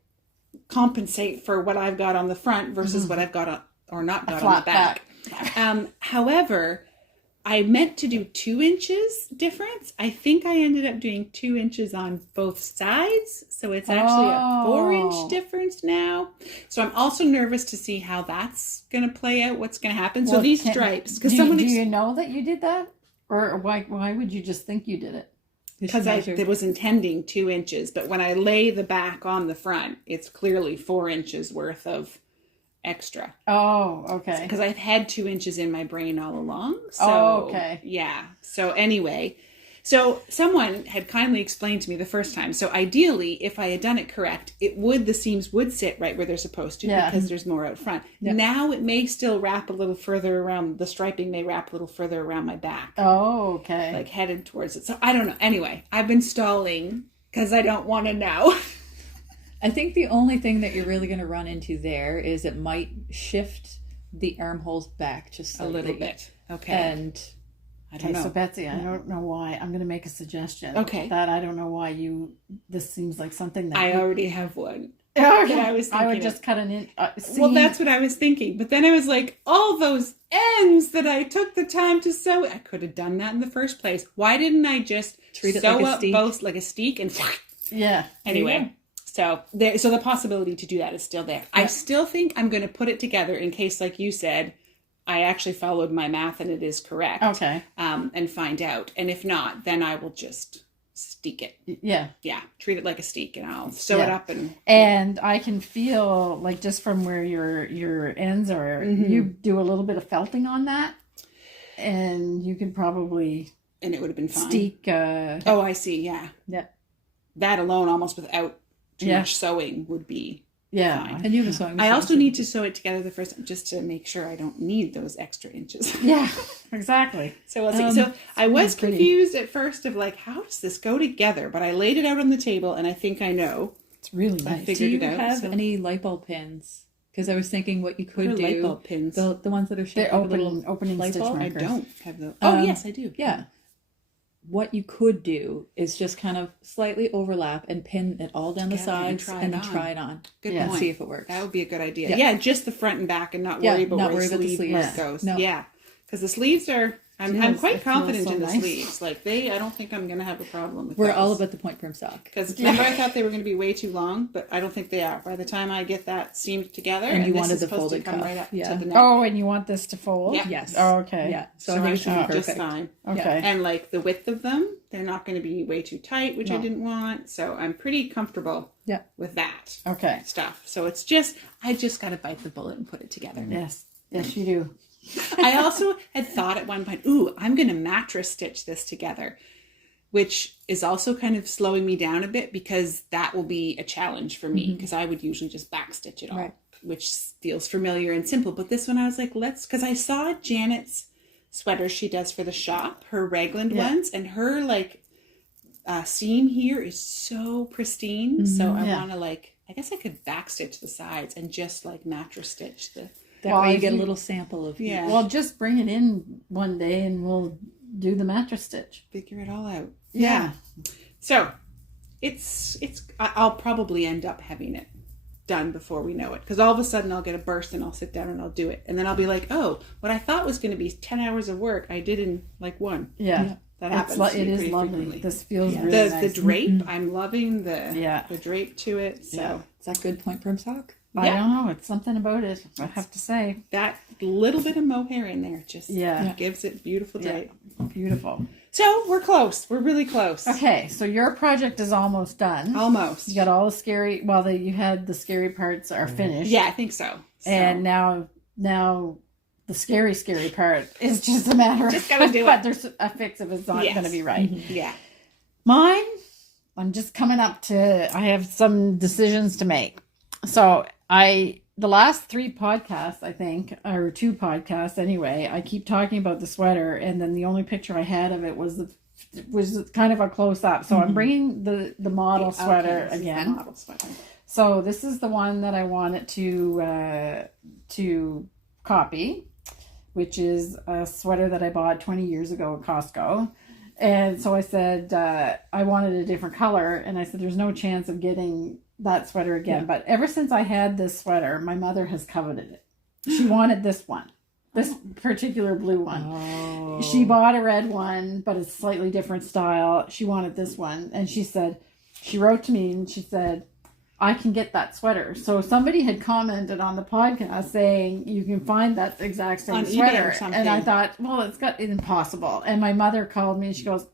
compensate for what I've got on the front versus what I've got on, or not got on the back. However, I meant to do 2 inches difference. I think I ended up doing 2 inches on both sides. So it's actually a 4-inch difference now. So I'm also nervous to see how that's going to play out, what's going to happen. So these stripes, because do you know that you did that? Or why would you just think you did it? Because I was intending 2 inches, but when I lay the back on the front, it's clearly 4 inches worth of extra. Oh, okay. Because I've had 2 inches in my brain all along. So, okay. Yeah. So anyway, so someone had kindly explained to me the first time. So ideally, if I had done it correct, the seams would sit right where they're supposed to because there's more out front. Yeah. Now it may still wrap a little further around, the striping may wrap a little further around my back. Oh, okay. Like headed towards it. So I don't know. Anyway, I've been stalling because I don't want to know. I think the only thing that you're really going to run into there is it might shift the armholes back just slightly. A little bit. Okay. And I don't know. So Betsy, I don't know why. I'm going to make a suggestion. Okay. That I don't know why this seems like something that I already have one. Okay. I would just cut an inch. Well, that's what I was thinking. But then I was like, all those ends that I took the time to sew, I could have done that in the first place. Why didn't I just treat it sew like up both like a steak and yeah. Anyway. So the possibility to do that is still there. Yeah. I still think I'm going to put it together in case, like you said, I actually followed my math and it is correct. Okay. And find out. And if not, then I will just steek it. Yeah. Yeah. Treat it like a steek, and I'll sew it up. And I can feel, like, just from where your ends are, you do a little bit of felting on that, and you could probably... And it would have been fine. Steek. Oh, I see. Yeah. Yeah. That alone, almost without too much sewing, would be fine. And you have a sewing machine. I also need to sew it together the first time just to make sure I don't need those extra inches. Yeah, exactly. So we'll see. So I was confused at first of like, how does this go together? But I laid it out on the table, and I think I know. It's really nice. I figured Do you it out. have any light bulb pins? Because I was thinking what you could do. Light bulb pins. The ones that are shaped They're like a little opening light stitch bulb. markers. I don't have those. Oh, yes, I do. Yeah. What you could do is just kind of slightly overlap and pin it all down the sides and then try it on. Good point. point. See if it works. That would be a good idea. Yeah, just the front and back, and not worry about where the sleeve goes. No. Yeah, because the sleeves are... I'm quite confident in the nice. sleeves. Like I don't think I'm going to have a problem with We're those. all about the point prim sock. Because remember I thought they were going to be way too long, but I don't think they are. By the time I get that seamed together, And you this wanted is the supposed folded to come cuff. right up Yeah. to the neck. Oh, and you want this to fold? Yeah. Yes. Oh, okay. Yeah. So I think I it should should be be perfect. just fine. Okay. And like the width of them, they're not going to be way too tight, which I didn't want. So I'm pretty comfortable with that stuff. So it's just, I just got to bite the bullet and put it together. Yes. Yes, you do. I also had thought at one point, I'm going to mattress stitch this together, which is also kind of slowing me down a bit because that will be a challenge for me because I would usually just backstitch it all, which feels familiar and simple. But this one I was like, because I saw Janet's sweaters she does for the shop, her raglan ones, and her like seam here is so pristine. So I want to I guess I could backstitch the sides and just like mattress stitch the... That way you get a little sample of Yeah. Well, just bring it in one day and we'll do the mattress stitch. Figure it all out. Yeah. So I'll probably end up having it done before we know it. Because all of a sudden I'll get a burst and I'll sit down and I'll do it. And then I'll be like, oh, what I thought was going to be 10 hours of work, I did in like one. Yeah. That happens. It is lovely. Frequently. This feels really nice. The drape, I'm loving the drape to it. So is that good point prim sock? I don't know. It's something about it, I have to say. That little bit of mohair in there just gives it beautiful drape. Beautiful. So we're close. We're really close. Okay, so your project is almost done. Almost. You got all the scary, you had the scary parts are finished. Yeah, I think so. And now the scary part is just a matter of... Just gotta do it. But there's a fix if it's not going to be right. Yeah. Mine, I'm just coming up to... I have some decisions to make. So the last 3 podcasts, I think, or 2 podcasts anyway, I keep talking about the sweater, and then the only picture I had of it was kind of a close up. So I'm bringing the model sweater again. The model sweater. So this is the one that I wanted to copy, which is a sweater that I bought 20 years ago at Costco. And so I said I wanted a different color, and I said there's no chance of getting that sweater again. But ever since I had this sweater, my mother has coveted it. She wanted this one, this particular blue one. Oh. She bought a red one, but it's slightly different style. She wanted this one, and she wrote to me and she said, I can get that sweater. So somebody had commented on the podcast saying you can find that exact same on eBay sweater. or something. And I thought, well, it's impossible. And my mother called me and she goes,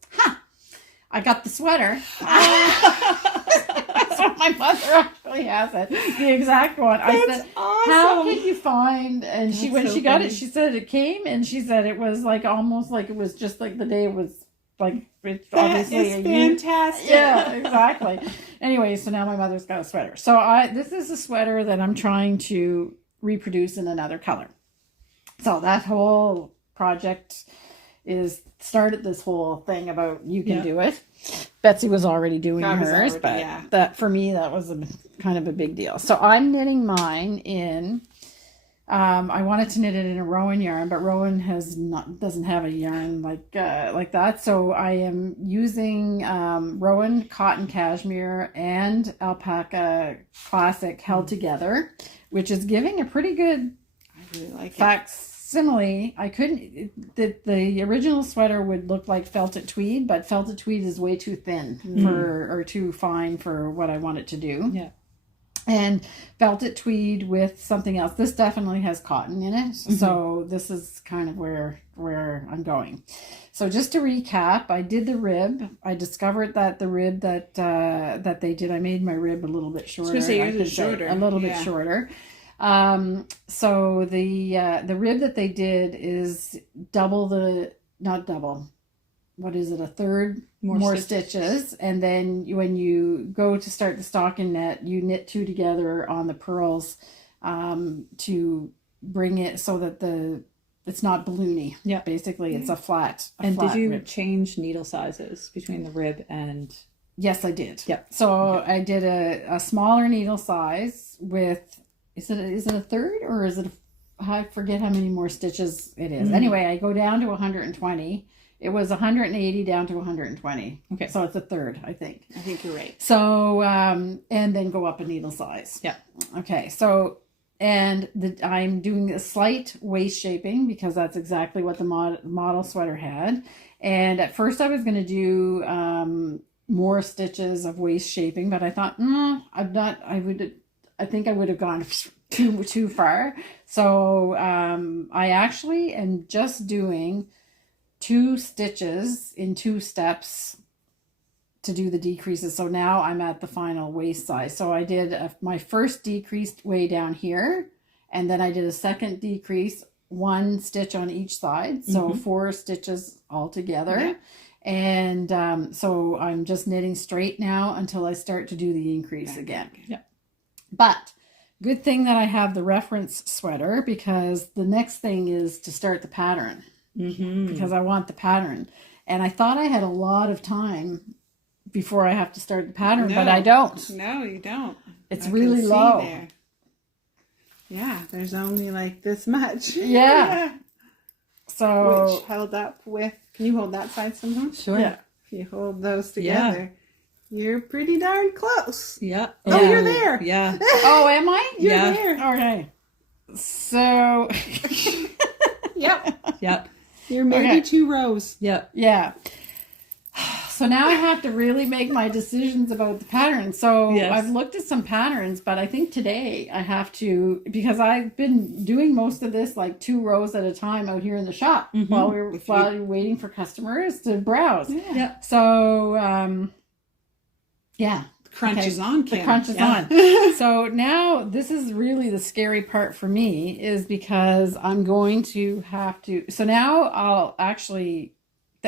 I got the sweater. So my mother actually has it, the exact one. I said, awesome. How can you find? And when she got funny. it, she said it came, and she said it was like almost like it was just like the day it was like it's obviously that is fantastic. Yeah, exactly. Anyway, so now my mother's got a sweater. So this is a sweater that I'm trying to reproduce in another color. So that whole project started this whole thing about you can do it. Betsy was already doing hers, but that for me that was kind of a big deal. So I'm knitting mine in. I wanted to knit it in a Rowan yarn, but Rowan doesn't have a yarn like that. So I am using Rowan cotton cashmere and alpaca classic held together, which is giving a pretty good facsimile. I couldn't. The original sweater would look like felted tweed, but felted tweed is way too thin or too fine for what I want it to do. Yeah. and belted tweed with something else. This definitely has cotton in it. So this is kind of where I'm going. So just to recap, I did the rib. I discovered that the rib that they did, I made my rib a little bit shorter. A little bit shorter. So the rib that they did is not double. What is it? A third more stitches. And then when you go to start the stockinette, you knit 2 together on the purls, to bring it so that it's not balloony. Yeah. Basically, it's a flat did you rib. change needle sizes between the rib and... Yes, I did. Yep. So I did a smaller needle size with, is it a third or is it I forget how many more stitches it is. Anyway, I go down to 120. It was 180 down to 120. Okay. So it's a third, I think. I think you're right. So, and then go up a needle size. Yeah. Okay. So, and I'm doing a slight waist shaping because that's exactly what the model sweater had. And at first I was going to do more stitches of waist shaping, but I thought, I think I would have gone too far. So I actually am just doing 2 stitches in 2 steps to do the decreases. So now I'm at the final waist size. So I did my first decrease way down here, and then I did a second decrease, 1 stitch on each side. So 4 stitches all together. Yeah. And so I'm just knitting straight now until I start to do the increase again. Yeah. But good thing that I have the reference sweater, because the next thing is to start the pattern. Because I want the pattern. And I thought I had a lot of time before I have to start the pattern, but I don't. No, you don't. It's really low. There. Yeah, there's only like this much. Yeah. So which held up with, can you hold that side somehow? Sure. Yeah. If you hold those together, you're pretty darn close. Yeah. Oh, you're there. Yeah. Oh, am I? You're there. Okay. So. Yep. You're maybe 2 rows. Yep. Yeah. So now I have to really make my decisions about the pattern. So I've looked at some patterns, but I think today I have to, because I've been doing most of this like 2 rows at a time out here in the shop while we're waiting for customers to browse. Yeah. So, Crunch is on, Kim. The crunch is on. So now this is really the scary part for me, is because I'm going to have to, so now I'll actually,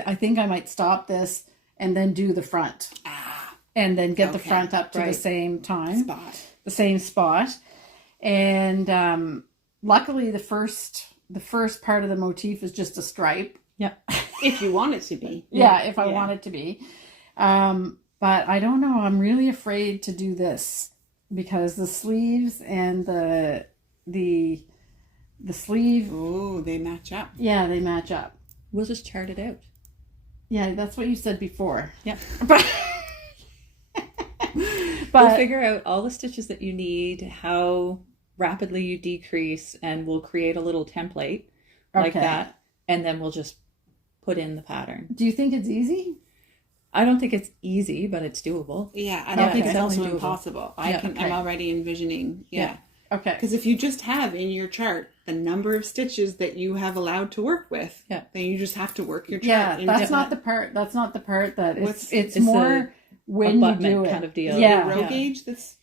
I think I might stop this and then do the front. And then get the front up to the same time. The same spot. And luckily the first part of the motif is just a stripe. Yeah. If you want it to be. If I want it to be. But I don't know. I'm really afraid to do this because the sleeves and the sleeve. Oh, they match up. Yeah, they match up. We'll just chart it out. Yeah, that's what you said before. Yeah. But we'll figure out all the stitches that you need, how rapidly you decrease, and we'll create a little template like that. And then we'll just put in the pattern. Do you think it's easy? I don't think it's easy, but it's doable. Yeah, I don't think it's also impossible. I'm already envisioning. Yeah. Okay. Because if you just have in your chart the number of stitches that you have allowed to work with, then you just have to work your chart. Yeah, that's not the part. That's not the part that it's more when you do it. Kind of deal. Yeah. The row gauge that's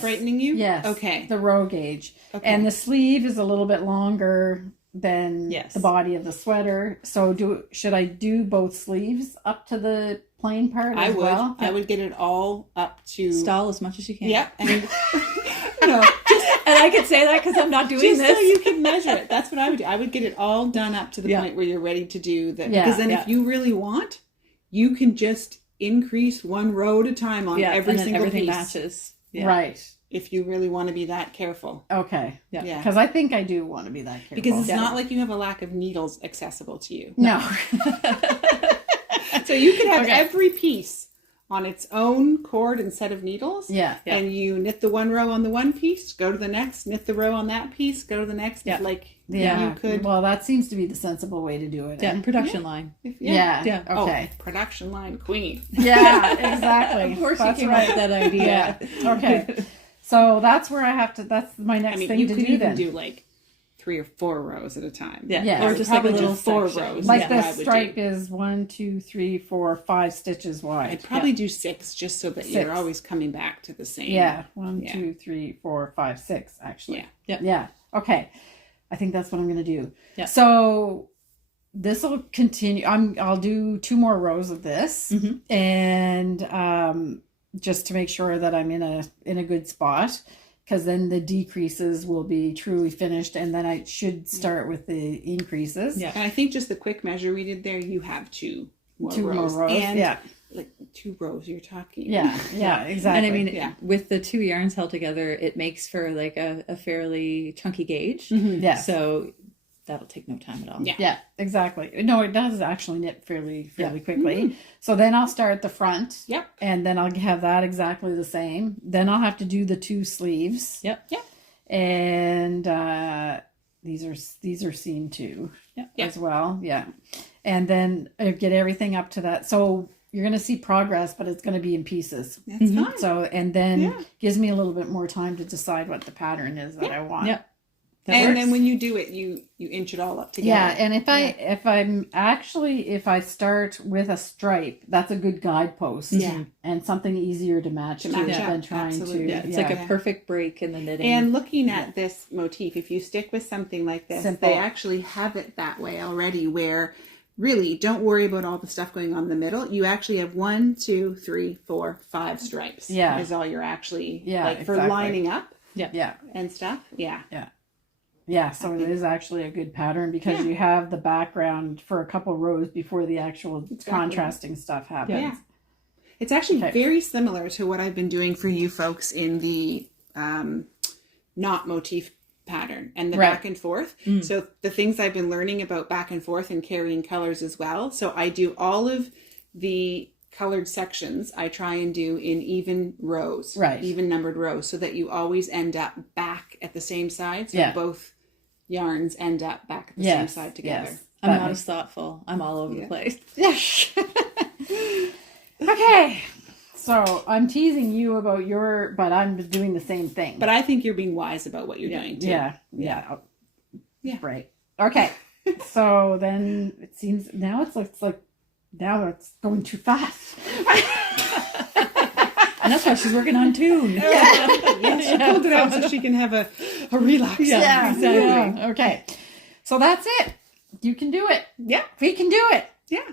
frightening you? Yes. Okay. The row gauge. Okay. And the sleeve is a little bit longer than the body of the sweater. So should I do both sleeves up to the plain part as well? I would get it all up to... Stall as much as you can. Yeah. And, and I could say that because I'm not doing just this. So you can measure it. That's what I would do. I would get it all done up to the point where you're ready to do that. Because then if you really want, you can just increase 1 row at a time on every single everything piece. Matches. Yeah. Right. If you really want to be that careful. Okay. Yeah. Because I think I do want to be that careful. Because it's not like you have a lack of needles accessible to you. No. So you could have every piece on its own cord and set of needles. Yeah. And you knit the 1 row on the one piece, go to the next, knit the row on that piece, go to the next. Yeah. You could. Well, that seems to be the sensible way to do it. Yeah. Production line. Yeah. Okay. Production line queen. Yeah, exactly. Of course you came up with that idea. Okay. So that's where I have to, that's my next thing to do then. You could even do like 3 or 4 rows at a time. Yeah. Or just like a little 4 section. rows. Like the stripe is 1, 2, 3, 4, 5 stitches wide. I'd probably do 6 just so that you're always coming back to the same. Yeah. 1, 2, 3, 4, 5, 6 actually. Yeah. Yeah. Okay. I think that's what I'm going to do. Yeah. So this will continue. I'll do 2 more rows of this, and just to make sure that I'm in a good spot, because then the decreases will be truly finished, and then I should start with the increases. Yeah. And I think just the quick measure we did there, you have 2 more rows. And like 2 rows you're talking. Yeah, exactly. And I mean, with the 2 yarns held together, it makes for like a fairly chunky gauge. Yeah. So that'll take no time at all. Yeah, exactly. No, it does actually knit fairly quickly. So then I'll start the front. Yep. And then I'll have that exactly the same. Then I'll have to do the 2 sleeves. Yep. And these are seam 2 as well. Yeah. And then get everything up to that. So you're going to see progress, but it's going to be in pieces. That's fine. So, and then gives me a little bit more time to decide what the pattern is that I want. Yep. Then when you do it, you inch it all up together. Yeah, and if I start with a stripe, that's a good guidepost. Yeah. And something easier to match to than trying to. Yeah, it's like a perfect break in the knitting. And looking at this motif, if you stick with something like this, Simple. they actually have it that way already, where really don't worry about all the stuff going on in the middle. You actually have 1, 2, 3, 4, 5 stripes. Yeah. Is all you're actually for exactly. lining up. Yeah. And stuff. Yeah. Yeah, so it is actually a good pattern because you have the background for a couple rows before the actual contrasting stuff happens. Yeah. It's actually very similar to what I've been doing for you folks in the knot motif pattern and the back and forth. So the things I've been learning about back and forth and carrying colors as well. So I do all of the colored sections I try and do in even rows, even numbered rows, so that you always end up back at the same side. So both yarns end up back at the same side together. Yes. I'm not as thoughtful. I'm all over the place. Okay. So I'm teasing you about but I'm doing the same thing. But I think you're being wise about what you're doing too. Yeah. Right. Okay. So then it seems now it's like now it's going too fast. And that's why she's working on tune. She pulled it out so she can have a relax. Yeah, exactly. Yeah. Okay. So that's it. You can do it. Yeah. We can do it. Yeah.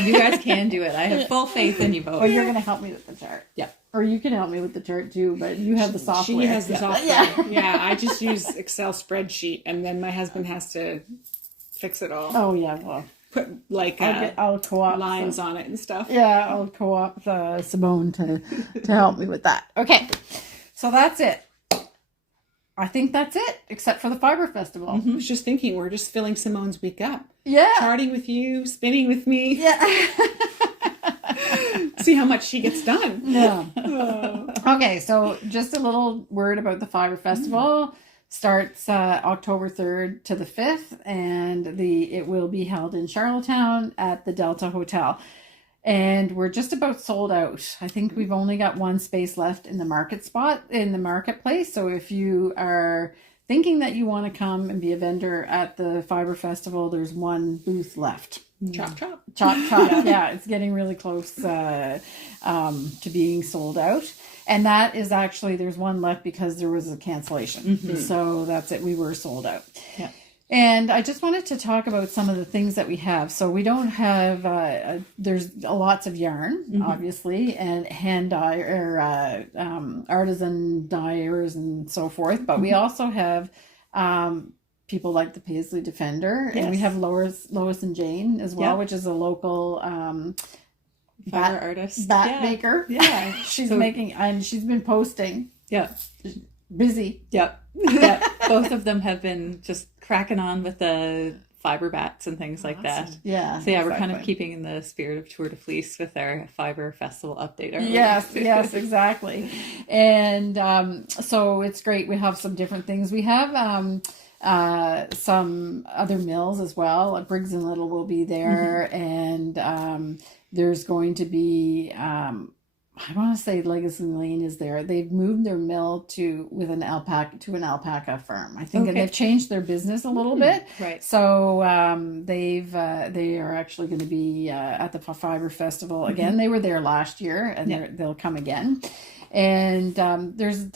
You guys can do it. I have full faith in you both. Or you're going to help me with the chart. Yeah. Or you can help me with the chart too, but you have the software. She has the software. Yeah. I just use Excel spreadsheet, and then my husband has to fix it all. Oh, yeah. Well, put like I'll co-op lines on it and stuff. Yeah, I'll co-op Simone to help me with that. Okay, so that's it. I think that's it, except for the Fibre Festival. I was just thinking, we're just filling Simone's week up. Yeah. Charting with you, spinning with me. Yeah. See how much she gets done. Yeah. Okay, so just a little word about the Fibre Festival. Starts October 3rd to the 5th, and it will be held in Charlottetown at the Delta Hotel. And we're just about sold out. I think we've only got 1 space left in the marketplace. So if you are thinking that you want to come and be a vendor at the Fibre Festival, there's 1 booth left. Chop, chop. Chop, chop. Yeah, it's getting really close to being sold out. And that is actually, there's 1 left because there was a cancellation. So that's it. We were sold out. Yeah. And I just wanted to talk about some of the things that we have. So we don't have, there's lots of yarn, obviously, and hand dye or artisan dyers and so forth. But we also have people like the Paisley Defender. And we have Lois and Jane as well, which is a local Fibre artist. Bat maker. Yeah. She's making, and she's been posting. Yeah. Busy. Yep. Both of them have been just cracking on with the fiber bats and things like that. Yeah. So yeah, we're kind of keeping in the spirit of Tour de Fleece with our Fibre Festival update. Yes, exactly. And so it's great. We have some different things. We have some other mills as well. Briggs and Little will be there, and there's going to be I want to say Legacy Lane is there. They've moved their mill to an alpaca farm. I think, and they've changed their business a little bit. Right. So they are actually going to be at the Fibre Festival again. They were there last year, and they'll come again. And there's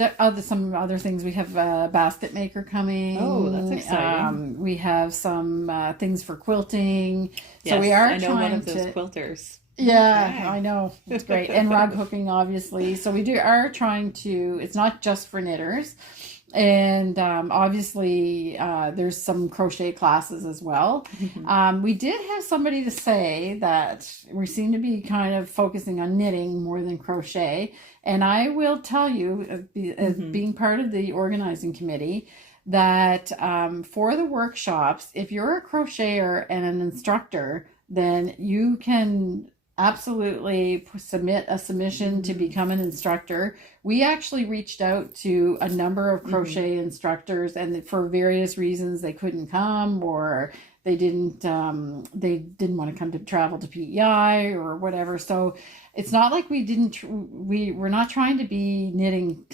some other things. We have a basket maker coming. Oh, that's exciting. We have some things for quilting. Yes, so we are I know trying one of those to quilters. Yeah, I know. It's great. And rug hooking, obviously. So we are trying to, it's not just for knitters. And obviously, there's some crochet classes as well. We did have somebody to say that we seem to be kind of focusing on knitting more than crochet. And I will tell you, as being part of the organizing committee, that for the workshops, if you're a crocheter and an instructor, then you can absolutely submit a submission to become an instructor. We actually reached out to a number of crochet instructors, and for various reasons they couldn't come, or they didn't want to come to travel to PEI or whatever. So it's not like we're not trying to be knitting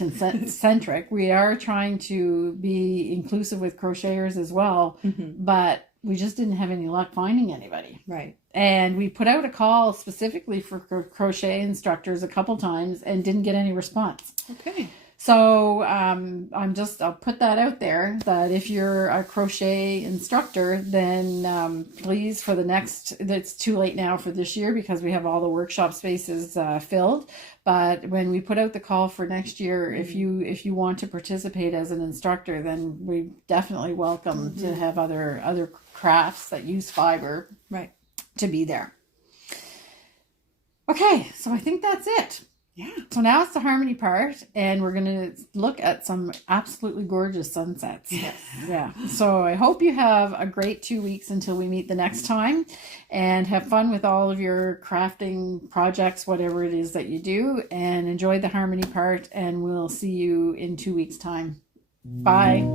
centric. We are trying to be inclusive with crocheters as well, but we just didn't have any luck finding anybody. Right. And we put out a call specifically for crochet instructors a couple times and didn't get any response. Okay. So I'll put that out there, that if you're a crochet instructor, then please, for the next, it's too late now for this year because we have all the workshop spaces filled. But when we put out the call for next year, if you want to participate as an instructor, then we definitely welcome to have other crafts that use fiber to be there. Okay, so I think that's it. Yeah. So now it's the harmony part, and we're going to look at some absolutely gorgeous sunsets. Yes. Yeah. So I hope you have a great 2 weeks until we meet the next time, and have fun with all of your crafting projects, whatever it is that you do, and enjoy the harmony part, and we'll see you in 2 weeks' time. Bye.